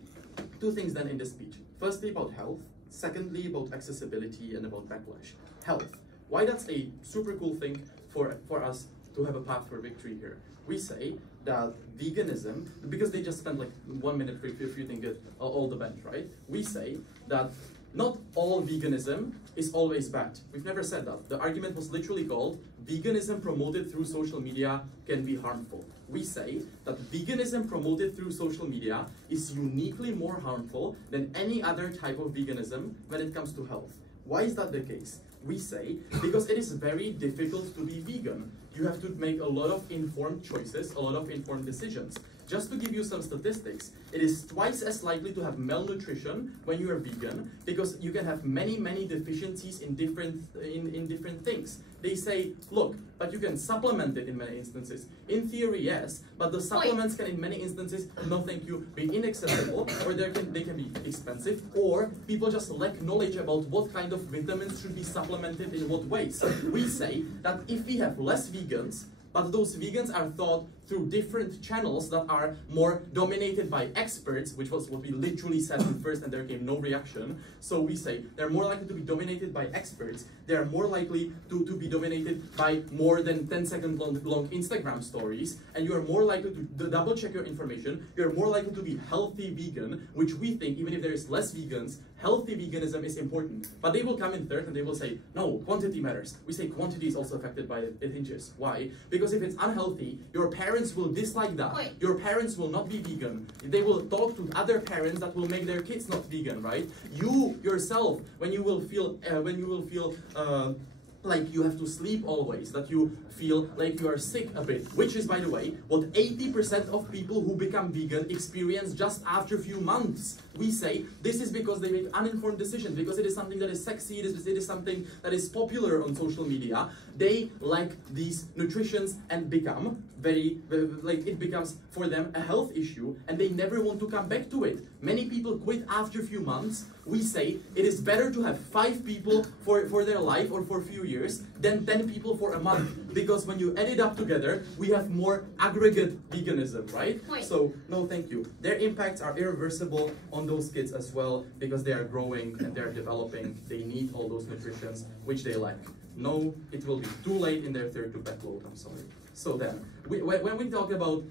two things then in this speech. Firstly, about health. Secondly, about accessibility and about backlash. Health. Why that's a super cool thing for us to have a path for victory here. We say that veganism, because they just spent like 1 minute refuting it all the bench, right? We say that not all veganism is always bad. We've never said that. The argument was literally called veganism promoted through social media can be harmful. We say that veganism promoted through social media is uniquely more harmful than any other type of veganism when it comes to health. Why is that the case? We say because it is very difficult to be vegan. You have to make a lot of informed choices, a lot of informed decisions. Just to give you some statistics, it is twice as likely to have malnutrition when you are vegan because you can have many deficiencies in different things. They say, look, but you can supplement it in many instances. In theory, yes, but the supplements can in many instances, no thank you, be inaccessible, or they can be expensive, or people just lack knowledge about what kind of vitamins should be supplemented in what ways. We say that if we have less vegans, but those vegans are thought through different channels that are more dominated by experts, which was what we literally said at first, and there came no reaction. So we say they're more likely to be dominated by experts. They're more likely to be dominated by more than 10-second long Instagram stories, and you are more likely to double check your information. You're more likely to be healthy vegan, which we think, even if there is less vegans, healthy veganism is important. But they will come in third and they will say, no, quantity matters. We say quantity is also affected by it hinges. Why? Because if it's unhealthy, your parents will dislike that. Your parents will not be vegan. They will talk to other parents that will make their kids not vegan, right? You yourself, when you will feel like you have to sleep always, that you feel like you are sick a bit, which is, by the way, what 80% of people who become vegan experience just after a few months. We say this is because they make uninformed decisions, because it is something that is sexy, it is something that is popular on social media. They like these nutritions and become like it becomes for them a health issue, and they never want to come back to it. Many people quit after a few months. We say it is better to have 5 people for their life or for a few years than 10 people for a month, because when you add it up together, we have more aggregate veganism, right? So no thank you. Their impacts are irreversible on those kids as well, because they are growing and they are developing. They need all those nutrients which they lack. No, it will be too late in their third to backload. I'm sorry. So then, when we talk about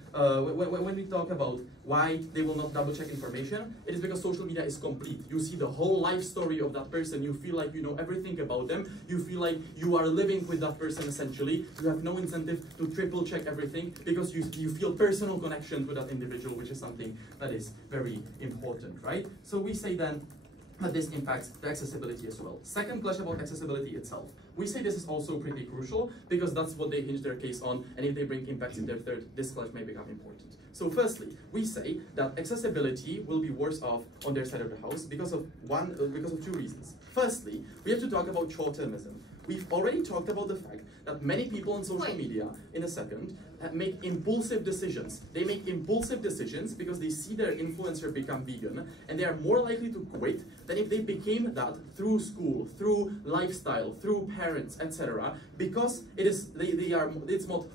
why they will not double check information, it is because social media is complete. You see the whole life story of that person. You feel like you know everything about them. You feel like you are living with that person essentially. You have no incentive to triple check everything because you feel personal connection to that individual, which is something that is very important, right? So we say then that this impacts the accessibility as well. Second clash about accessibility itself. We say this is also pretty crucial because that's what they hinge their case on, and if they bring impacts in their third, this clash may become important. So firstly, we say that accessibility will be worse off on their side of the house because of 2 reasons. Firstly, we have to talk about short-termism. We've already talked about the fact that many people on social media, in a second, make impulsive decisions. They make impulsive decisions because they see their influencer become vegan, and they are more likely to quit than if they became that through school, through lifestyle, through parents, etc. Because it's more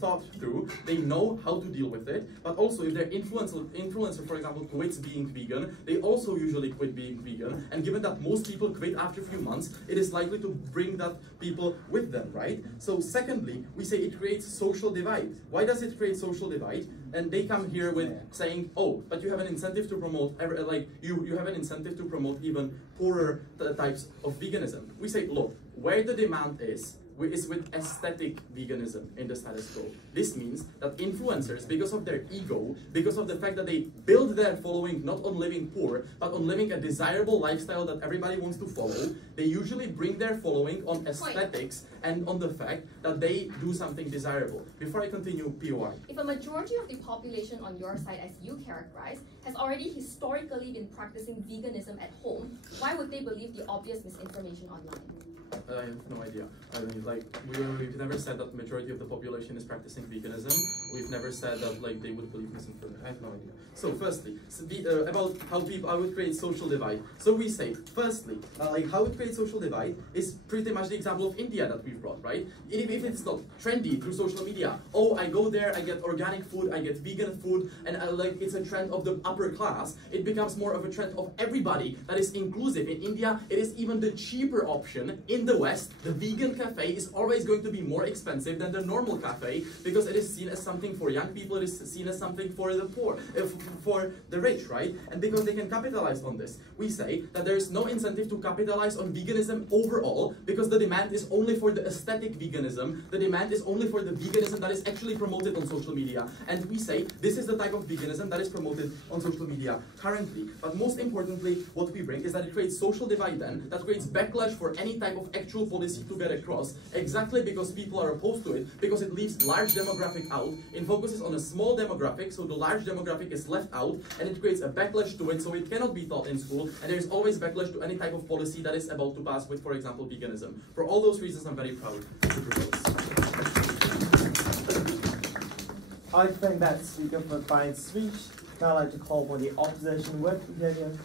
thought through, they know how to deal with it, but also if their influencer, for example, quits being vegan, they also usually quit being vegan, and given that most people quit after a few months, it is likely to bring that people with them, right? So secondly, we say it creates social divide. Why does it create social divide? And they come here with saying, oh, but you have an incentive to promote, you have an incentive to promote even poorer types of veganism. We say, look, where the demand is with aesthetic veganism in the status quo. This means that influencers, because of their ego, because of the fact that they build their following not on living poor, but on living a desirable lifestyle that everybody wants to follow, they usually bring their following on aesthetics and on the fact that they do something desirable. Before I continue, POI. If a majority of the population on your side, as you characterize, has already historically been practicing veganism at home, why would they believe the obvious misinformation online? I have no idea. I mean, like, we've never said that majority of the population is practicing veganism. We've never said that, like, they would believe misinformation. I have no idea. So, firstly, about how I would create social divide. So we say, firstly, like, how it creates social divide is pretty much the example of India that we've brought, right? If it's not trendy through social media, oh, I go there, I get organic food, I get vegan food, and like, it's a trend of the upper class, it becomes more of a trend of everybody that is inclusive. In India, it is even the cheaper option. In the West, the vegan cafe is always going to be more expensive than the normal cafe because it is seen as something for young people, it is seen as something for the poor, for the rich, right? And because they can capitalize on this, we say that there is no incentive to capitalize on veganism overall because the demand is only for the aesthetic veganism, the demand is only for the veganism that is actually promoted on social media. And we say this is the type of veganism that is promoted on social media currently. But most importantly, what we bring is that it creates social divide then, that creates backlash for any type of actual policy to get across, exactly because people are opposed to it, because it leaves large demographic out, it focuses on a small demographic, so the large demographic is left out, and it creates a backlash to it, so it cannot be taught in school, and there is always backlash to any type of policy that is about to pass with, for example, veganism. For all those reasons, I'm very proud to propose. I think that's speaker for a fine speech. Now I'd like to call for the opposition with Virginia.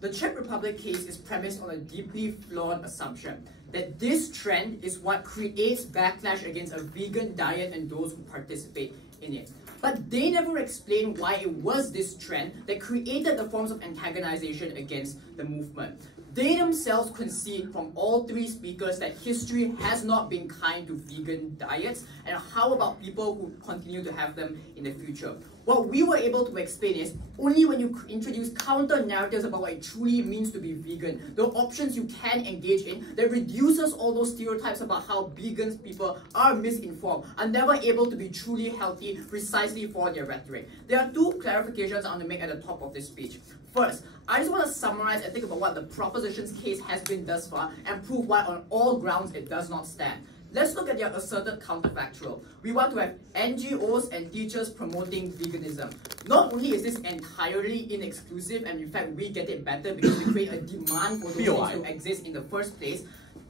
The Czech Republic case is premised on a deeply flawed assumption that this trend is what creates backlash against a vegan diet and those who participate in it. But they never explain why it was this trend that created the forms of antagonization against the movement. They themselves concede from all three speakers that history has not been kind to vegan diets, and how about people who continue to have them in the future? What we were able to explain is only when you introduce counter narratives about what it truly means to be vegan, the options you can engage in that reduces all those stereotypes about how vegans people are misinformed, are never able to be truly healthy precisely for their rhetoric. There are two clarifications I want to make at the top of this speech. First, I just want to summarize and think about what the proposition's case has been thus far and prove why on all grounds it does not stand. Let's look at their asserted counterfactual. We want to have NGOs and teachers promoting veganism. Not only is this entirely inexclusive, and in fact we get it better because we create a demand for those things to exist in the first place,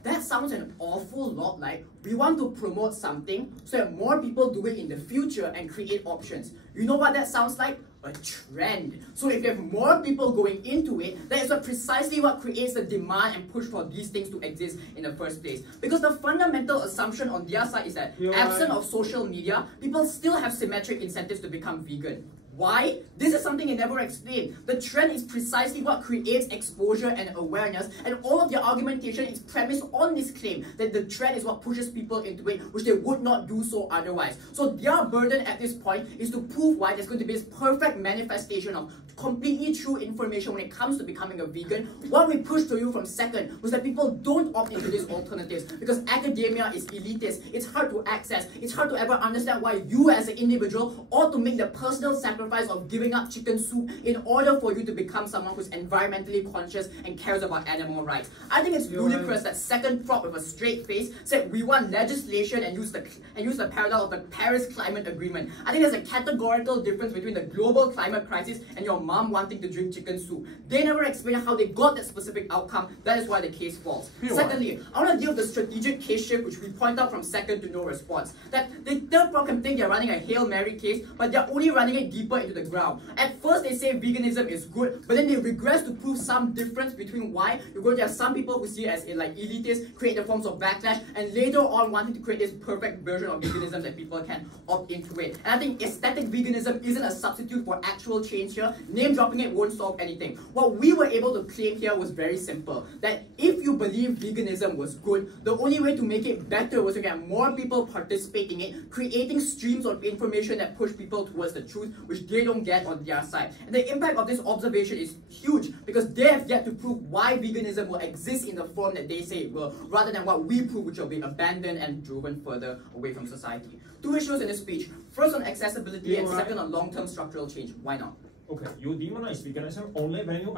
that sounds an awful lot like we want to promote something so that more people do it in the future and create options. You know what that sounds like? A trend. So if you have more people going into it, that is precisely what creates the demand and push for these things to exist in the first place. Because the fundamental assumption on their side is that absent of social media, people still have symmetric incentives to become vegan. Why? This is something they never explained. The trend is precisely what creates exposure and awareness, and all of their argumentation is premised on this claim that the trend is what pushes people into it, which they would not do so otherwise. So their burden at this point is to prove why there's going to be this perfect manifestation of completely true information when it comes to becoming a vegan. What we pushed to you from second was that people don't opt into these alternatives because academia is elitist, it's hard to access, it's hard to ever understand why you as an individual ought to make the personal sacrifice of giving up chicken soup in order for you to become someone who's environmentally conscious and cares about animal rights. I think it's ludicrous that second prop with a straight face said we want legislation and use the parallel of the Paris Climate Agreement. I think there's a categorical difference between the global climate crisis and your mom wanting to drink chicken soup. They never explain how they got that specific outcome. That is why the case falls. Secondly, I want to deal with the strategic case shift which we point out from second to no response. That the third prop can think they're running a Hail Mary case, but they're only running it deeper into the ground. At first they say veganism is good, but then they regress to prove some difference between why you're going to have some people who see it as like elitist, create the forms of backlash, and later on wanting to create this perfect version of veganism that people can opt into it. And I think aesthetic veganism isn't a substitute for actual change here. name dropping it won't solve anything. What we were able to claim here was very simple, that if you believe veganism was good, the only way to make it better was to get more people participating in it, creating streams of information that push people towards the truth, which they don't get on their side. And the impact of this observation is huge, because they have yet to prove why veganism will exist in the form that they say it will, rather than what we prove, which will be abandoned and driven further away from society. Two issues in this speech. First on accessibility, and second on long-term structural change. Why not? Okay, you demonize veganism only when you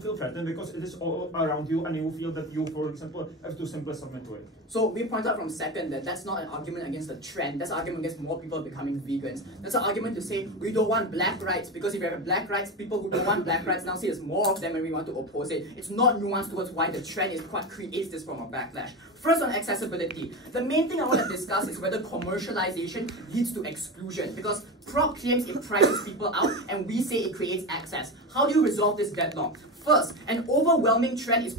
feel threatened because it is all around you and you feel that you, for example, have to simply submit to it. So we point out from second that that's not an argument against the trend. That's an argument against more people becoming vegans. That's an argument to say we don't want black rights, because if you have black rights, people who don't want black rights now see there's more of them and we want to oppose it. It's not nuanced towards why the trend is what creates this form of backlash. First on accessibility, the main thing I want to discuss is whether commercialization leads to exclusion, because prop claims it prices people out and we say it creates access. How do you resolve this deadlock? First, an overwhelming trend is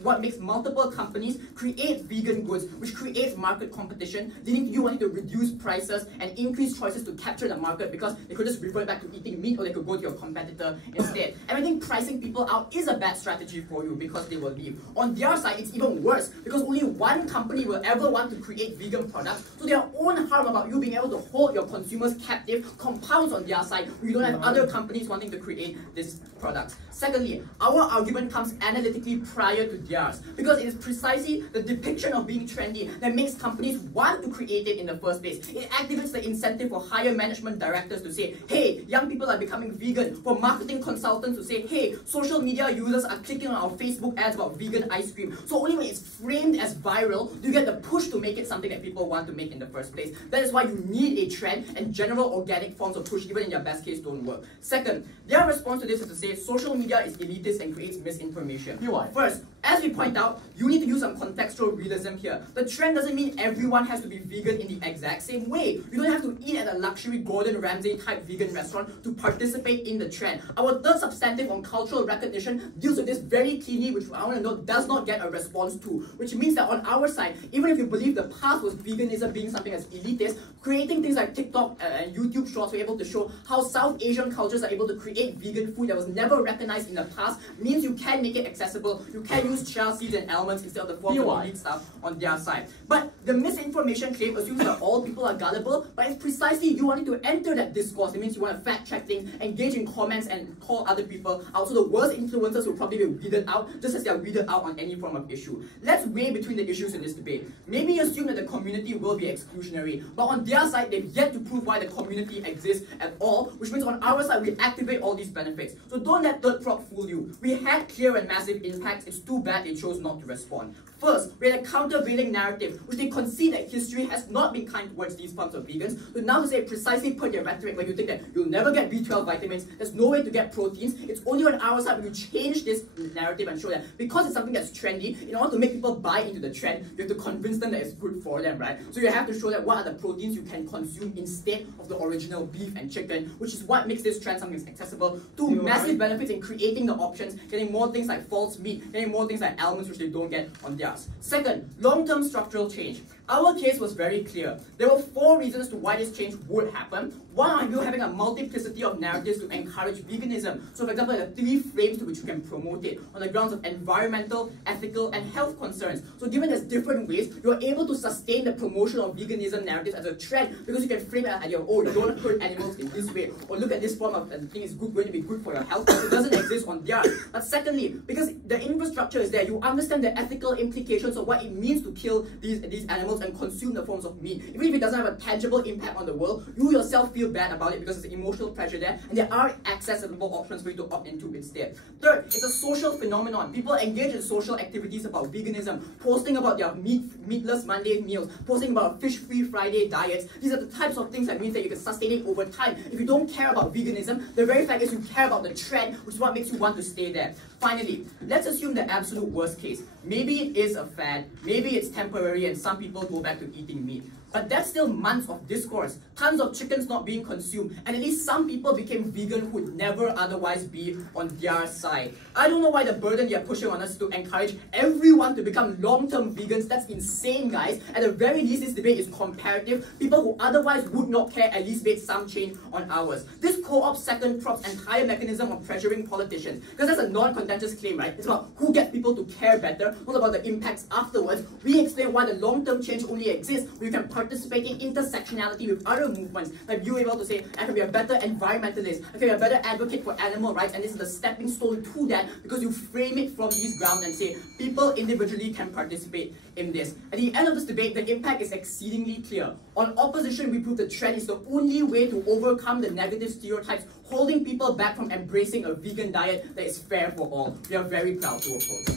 what makes multiple companies create vegan goods, which creates market competition, leading to you wanting to reduce prices and increase choices to capture the market, because they could just revert back to eating meat or they could go to your competitor instead. And I think pricing people out is a bad strategy for you because they will leave. On their side, it's even worse, because only one company will ever want to create vegan products, so their own harm about you being able to hold your consumers captive compounds on their side. You don't have other companies wanting to create these products. Secondly, our argument comes analytically prior to theirs, because it is precisely the depiction of being trendy that makes companies want to create it in the first place. It activates the incentive for higher management directors to say, hey, young people are becoming vegan, for marketing consultants to say, hey, social media users are clicking on our Facebook ads about vegan ice cream. So only when it's framed as viral do you get the push to make it something that people want to make in the first place. That is why you need a trend, and general organic forms of push, even in your best case, don't work. Second, their response to this is to say social media is elitist and creates misinformation. First, as we point out, you need to use some contextual realism here. The trend doesn't mean everyone has to be vegan in the exact same way. You don't have to eat at a luxury Gordon Ramsay type vegan restaurant to participate in the trend. Our third substantive on cultural recognition deals with this very cleanly, which I want to note does not get a response to, which means that on our side, even if you believe the past was veganism being something as elitist, creating things like TikTok and YouTube shorts were able to show how South Asian cultures are able to create vegan food that was never recognized in the past, means you can make it accessible. You can use chia seeds and almonds instead of the form of elite stuff on their side. But the misinformation claim assumes that all people are gullible, but it's precisely you wanting to enter that discourse. It means you want to fact check things, engage in comments, and call other people out. So the worst influencers will probably be weeded out, just as they are weeded out on any form of issue. Let's weigh between the issues in this debate. Maybe assume that the community will be exclusionary, but on their side, they've yet to prove why the community exists at all, which means on our side, we activate all these benefits. So don't let third prop fool you. We had clear and massive impacts. It's too bad they chose not to respond. First, we had a countervailing narrative, which they concede that history has not been kind towards these forms of vegans, but now to say precisely put their rhetoric where you think that you'll never get B12 vitamins, there's no way to get proteins. It's only on our side when you change this narrative and show that because it's something that's trendy, in order to make people buy into the trend, you have to convince them that it's good for them, right? So you have to show that what are the proteins you can consume instead of the original beef and chicken, which is what makes this trend something that's accessible. Two, massive benefits in creating the options, getting more things like false meat, getting more things like almonds, which they don't get on theirs. Second, long-term structural change. Our case was very clear. There were 4 reasons to why this change would happen. One are you having a multiplicity of narratives to encourage veganism. So for example, there are 3 frames to which you can promote it on the grounds of environmental, ethical, and health concerns. So given there's different ways, you're able to sustain the promotion of veganism narratives as a trend, because you can frame it as idea, oh, you don't hurt animals in this way, or look at this form of thing is good, going to be good for your health. It doesn't exist on theirs. But secondly, because the infrastructure is there, you understand the ethical implications of what it means to kill these animals and consume the forms of meat. Even if it doesn't have a tangible impact on the world, you yourself feel bad about it because there's emotional pressure there, and there are accessible options for you to opt into instead. Third, it's a social phenomenon. People engage in social activities about veganism, posting about their meatless Monday meals, posting about fish-free Friday diets. These are the types of things that means that you can sustain it over time. If you don't care about veganism, the very fact is you care about the trend, which is what makes you want to stay there. Finally, let's assume the absolute worst case. Maybe it is a fad, maybe it's temporary and some people go back to eating meat. But that's still months of discourse, tons of chickens not being consumed, and at least some people became vegan who would never otherwise be on their side. I don't know why the burden you're pushing on us to encourage everyone to become long-term vegans. That's insane, guys. At the very least, this debate is comparative. People who otherwise would not care at least made some change on ours. This co-op second props entire mechanism of pressuring politicians, because that's a non-contentious claim, right? It's about who gets people to care better, not about the impacts afterwards. We explain why the long-term change only exists when you can participate in intersectionality with other movements, like you able to say, I can be a better environmentalist, I can be a better advocate for animal rights, and this is the stepping stone to that, because you frame it from these grounds and say, people individually can participate in this. At the end of this debate, the impact is exceedingly clear. On opposition, we prove the trend is the only way to overcome the negative stereotypes holding people back from embracing a vegan diet that is fair for all. We are very proud to oppose.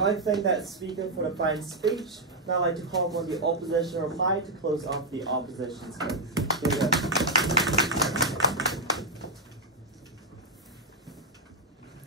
I thank that speaker for the fine speech. Now I'd like to call upon the opposition reply to close off the opposition's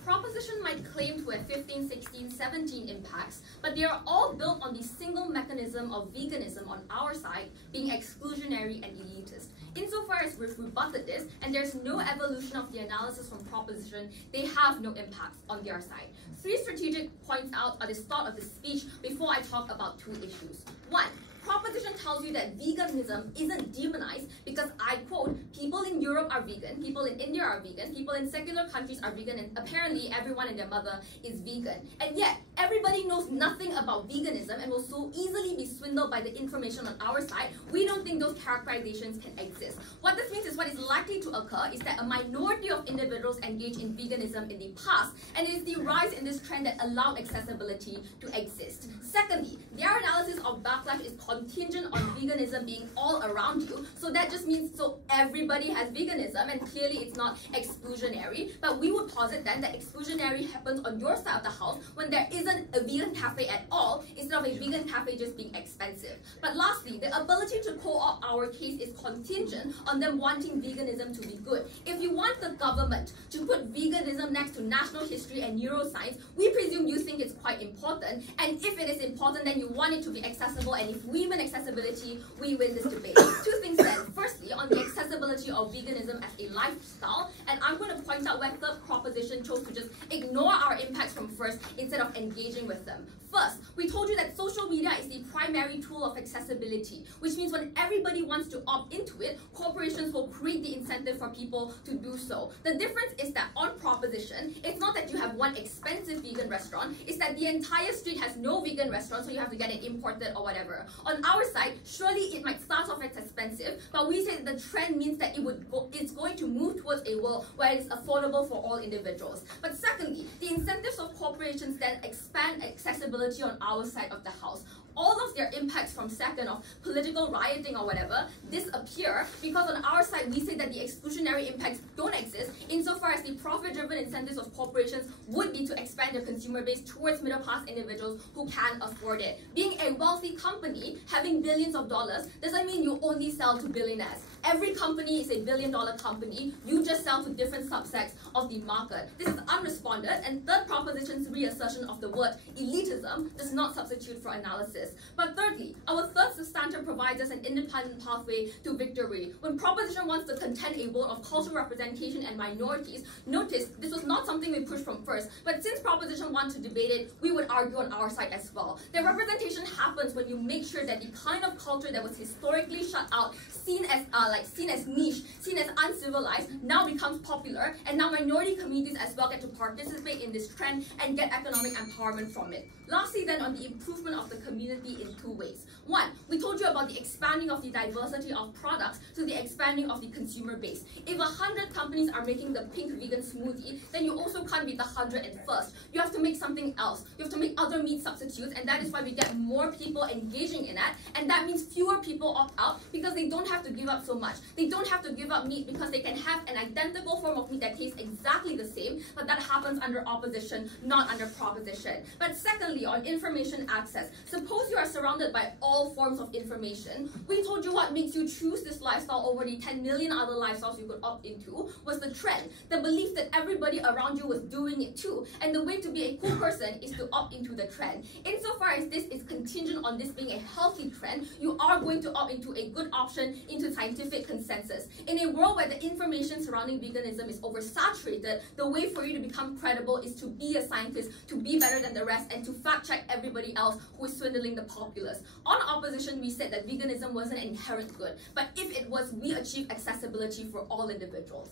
Proposition might claim to have 15, 16, 17 impacts, but they are all built on the single mechanism of veganism on our side being exclusionary and elitist. Insofar as we've rebutted this, and there's no evolution of the analysis from proposition, they have no impacts on their side. 3 strategic points out at the start of the speech before I talk about 2 issues. 1. Proposition tells you that veganism isn't demonized because, I quote, people in Europe are vegan, people in India are vegan, people in secular countries are vegan, and apparently everyone and their mother is vegan. And yet, everybody knows nothing about veganism and will so easily be swindled by the information on our side. We don't think those characterizations can exist. What this means is what is likely to occur is that a minority of individuals engage in veganism in the past, and it is the rise in this trend that allowed accessibility to exist. Secondly, their analysis of backlash is contingent on veganism being all around you, so that just means so everybody has veganism, and clearly it's not exclusionary. But we would posit then that exclusionary happens on your side of the house when there isn't a vegan cafe at all, instead of a vegan cafe just being expensive. But lastly, the ability to co-opt our case is contingent on them wanting veganism to be good. If you want the government to put veganism next to national history and neuroscience, we presume you think it's quite important, and if it is important, then you want it to be accessible, and if we win accessibility, we win this debate. 2 things then. Firstly, on the accessibility of veganism as a lifestyle, and I'm going to point out where third proposition chose to just ignore our impacts from first instead of engaging with them. First, we told you that social media is the primary tool of accessibility, which means when everybody wants to opt into it, corporations will create the incentive for people to do so. The difference is that on proposition, it's not that you have one expensive vegan restaurant, it's that the entire street has no vegan restaurant, so you have to get it imported or whatever. On our side, surely it might start off as expensive, but we say that the trend means that it's going to move towards a world where it's affordable for all individuals. But secondly, the incentives of corporations then expand accessibility on our side of the house. All of their impacts from second of political rioting or whatever disappear because on our side we say that the exclusionary impacts don't exist insofar as the profit-driven incentives of corporations would be to expand their consumer base towards middle-class individuals who can afford it. Being a wealthy company, having billions of dollars, doesn't mean you only sell to billionaires. Every company is a billion-dollar company. You just sell to different subsets of the market. This is unresponded, and third proposition's reassertion of the word elitism does not substitute for analysis. But thirdly, our third substantive provides us an independent pathway to victory. When proposition wants to contend a vote of cultural representation and minorities, notice this was not something we pushed from first, but since proposition wants to debate it, we would argue on our side as well. The representation happens when you make sure that the kind of culture that was historically shut out, seen as niche, seen as uncivilized, now becomes popular, and now minority communities as well get to participate in this trend and get economic empowerment from it. Lastly then, on the improvement of the community in 2 ways. 1, we told you about the expanding of the diversity of products to the expanding of the consumer base. If 100 companies are making the pink vegan smoothie, then you also can't be the 101st. You have to make something else. You have to make other meat substitutes, and that is why we get more people engaging in that, and that means fewer people opt out because they don't have to give up so much. They don't have to give up meat because they can have an identical form of meat that tastes exactly the same, but that happens under opposition, not under proposition. But secondly, on information access, suppose because you are surrounded by all forms of information, we told you what makes you choose this lifestyle over the 10 million other lifestyles you could opt into was the trend, the belief that everybody around you was doing it too, and the way to be a cool person is to opt into the trend. Insofar as this is contingent on this being a healthy trend, you are going to opt into a good option, into scientific consensus. In a world where the information surrounding veganism is oversaturated, the way for you to become credible is to be a scientist, to be better than the rest, and to fact check everybody else who is swindling the populace. On opposition, we said that veganism wasn't an inherent good, but if it was, we achieve accessibility for all individuals.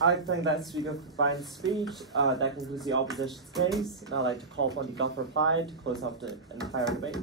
I think that's a good fine speech. That concludes the opposition's case. Now I'd like to call upon the governor reply to close off the entire debate.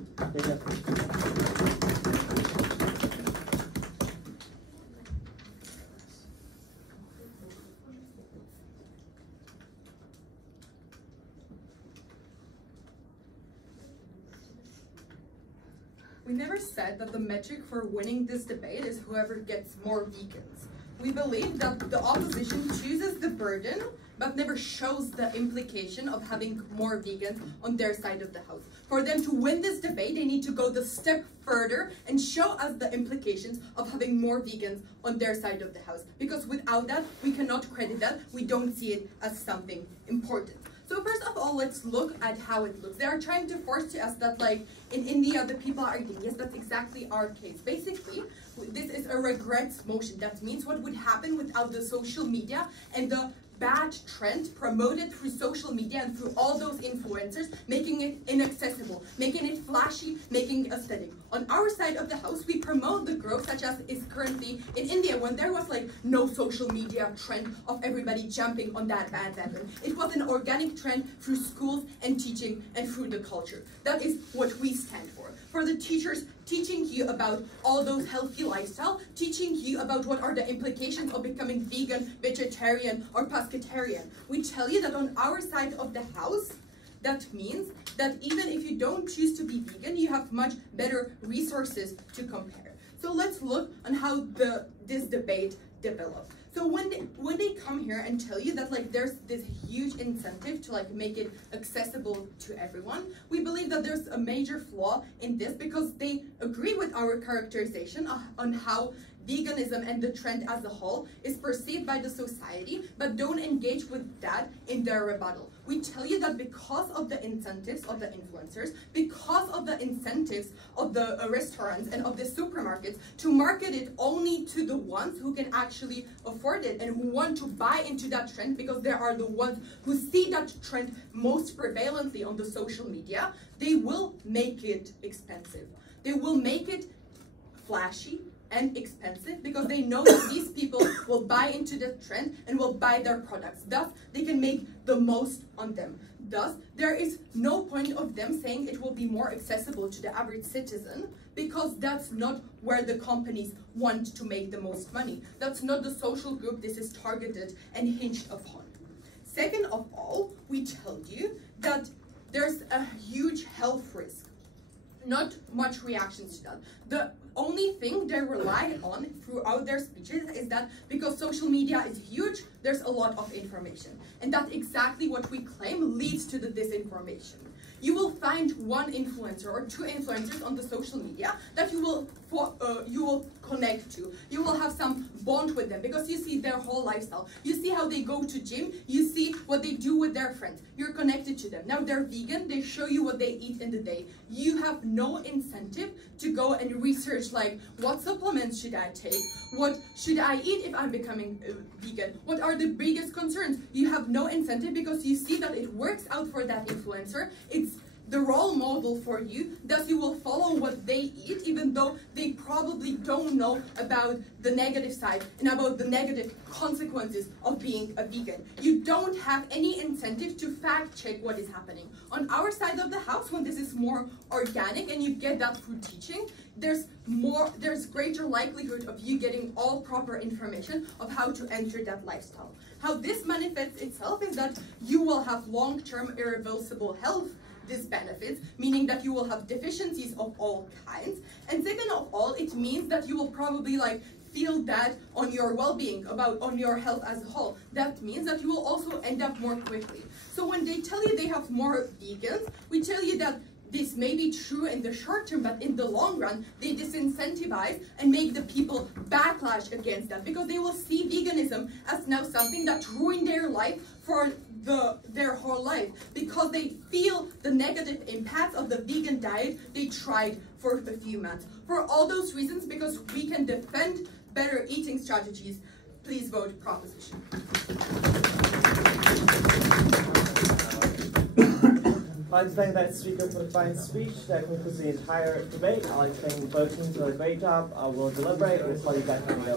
We never said that the metric for winning this debate is whoever gets more vegans. We believe that the opposition chooses the burden, but never shows the implication of having more vegans on their side of the house. For them to win this debate, they need to go the step further and show us the implications of having more vegans on their side of the house. Because without that, we cannot credit that. We don't see it as something important. So first of all, let's look at how it looks. They are trying to force to us that, like, in India, the people are eating. Yes, that's exactly our case. Basically, this is a regrets motion. That means what would happen without the social media and the bad trend promoted through social media and through all those influencers, making it inaccessible, making it flashy, making it aesthetic. On our side of the house, we promote the growth such as is currently in India, when there was like no social media trend of everybody jumping on that bandwagon. It was an organic trend through schools and teaching and through the culture. That is what we stand for. For the teachers, teaching you about all those healthy lifestyle, teaching you about what are the implications of becoming vegan, vegetarian, or pescatarian. We tell you that on our side of the house, that means that even if you don't choose to be vegan, you have much better resources to compare. So let's look on how this debate developed. So when they come here and tell you that like there's this huge incentive to like make it accessible to everyone, we believe that there's a major flaw in this, because they agree with our characterization on how veganism and the trend as a whole is perceived by the society, but don't engage with that in their rebuttal. We tell you that because of the incentives of the influencers, because of the incentives of the restaurants and of the supermarkets to market it only to the ones who can actually afford it and who want to buy into that trend, because they are the ones who see that trend most prevalently on the social media, they will make it expensive. They will make it flashy and expensive, because they know that these people will buy into the trend and will buy their products. Thus, they can make the most on them. Thus, there is no point of them saying it will be more accessible to the average citizen, because that's not where the companies want to make the most money. That's not the social group this is targeted and hinged upon. Second of all, we tell you that there's a huge health risk. Not much reactions to that. The only thing they rely on throughout their speeches is that because social media is huge, there's a lot of information. And that's exactly what we claim leads to the disinformation. You will find one influencer or two influencers on the social media that you will connect to. You will have some bond with them because you see their whole lifestyle. You see how they go to gym. You see what they do with their friends. You're connected to them. Now they're vegan. They show you what they eat in the day. You have no incentive to go and research like, what supplements should I take? What should I eat if I'm becoming vegan? What are the biggest concerns? You have no incentive because you see that it works out for that influencer. It's the role model for you, thus you will follow what they eat, even though they probably don't know about the negative side and about the negative consequences of being a vegan. You don't have any incentive to fact check what is happening. On our side of the house, when this is more organic and you get that through teaching, there's greater likelihood of you getting all proper information of how to enter that lifestyle. How this manifests itself is that you will have long-term irreversible health disbenefits, meaning that you will have deficiencies of all kinds. And second of all, it means that you will probably like feel that on your well-being, on your health as a whole, that means that you will also end up more quickly. So when they tell you they have more vegans, we tell you that this may be true in the short term, but in the long run, they disincentivize and make the people backlash against that, because they will see veganism as now something that ruined their life for their whole life, because they feel the negative impacts of the vegan diet they tried for a few months. For all those reasons, because we can defend better eating strategies, please vote proposition. I'd like to thank that speaker for the fine speech. That concludes the entire debate. I'd like to thank both teams for a great job. We'll deliberate. We'll call you back on the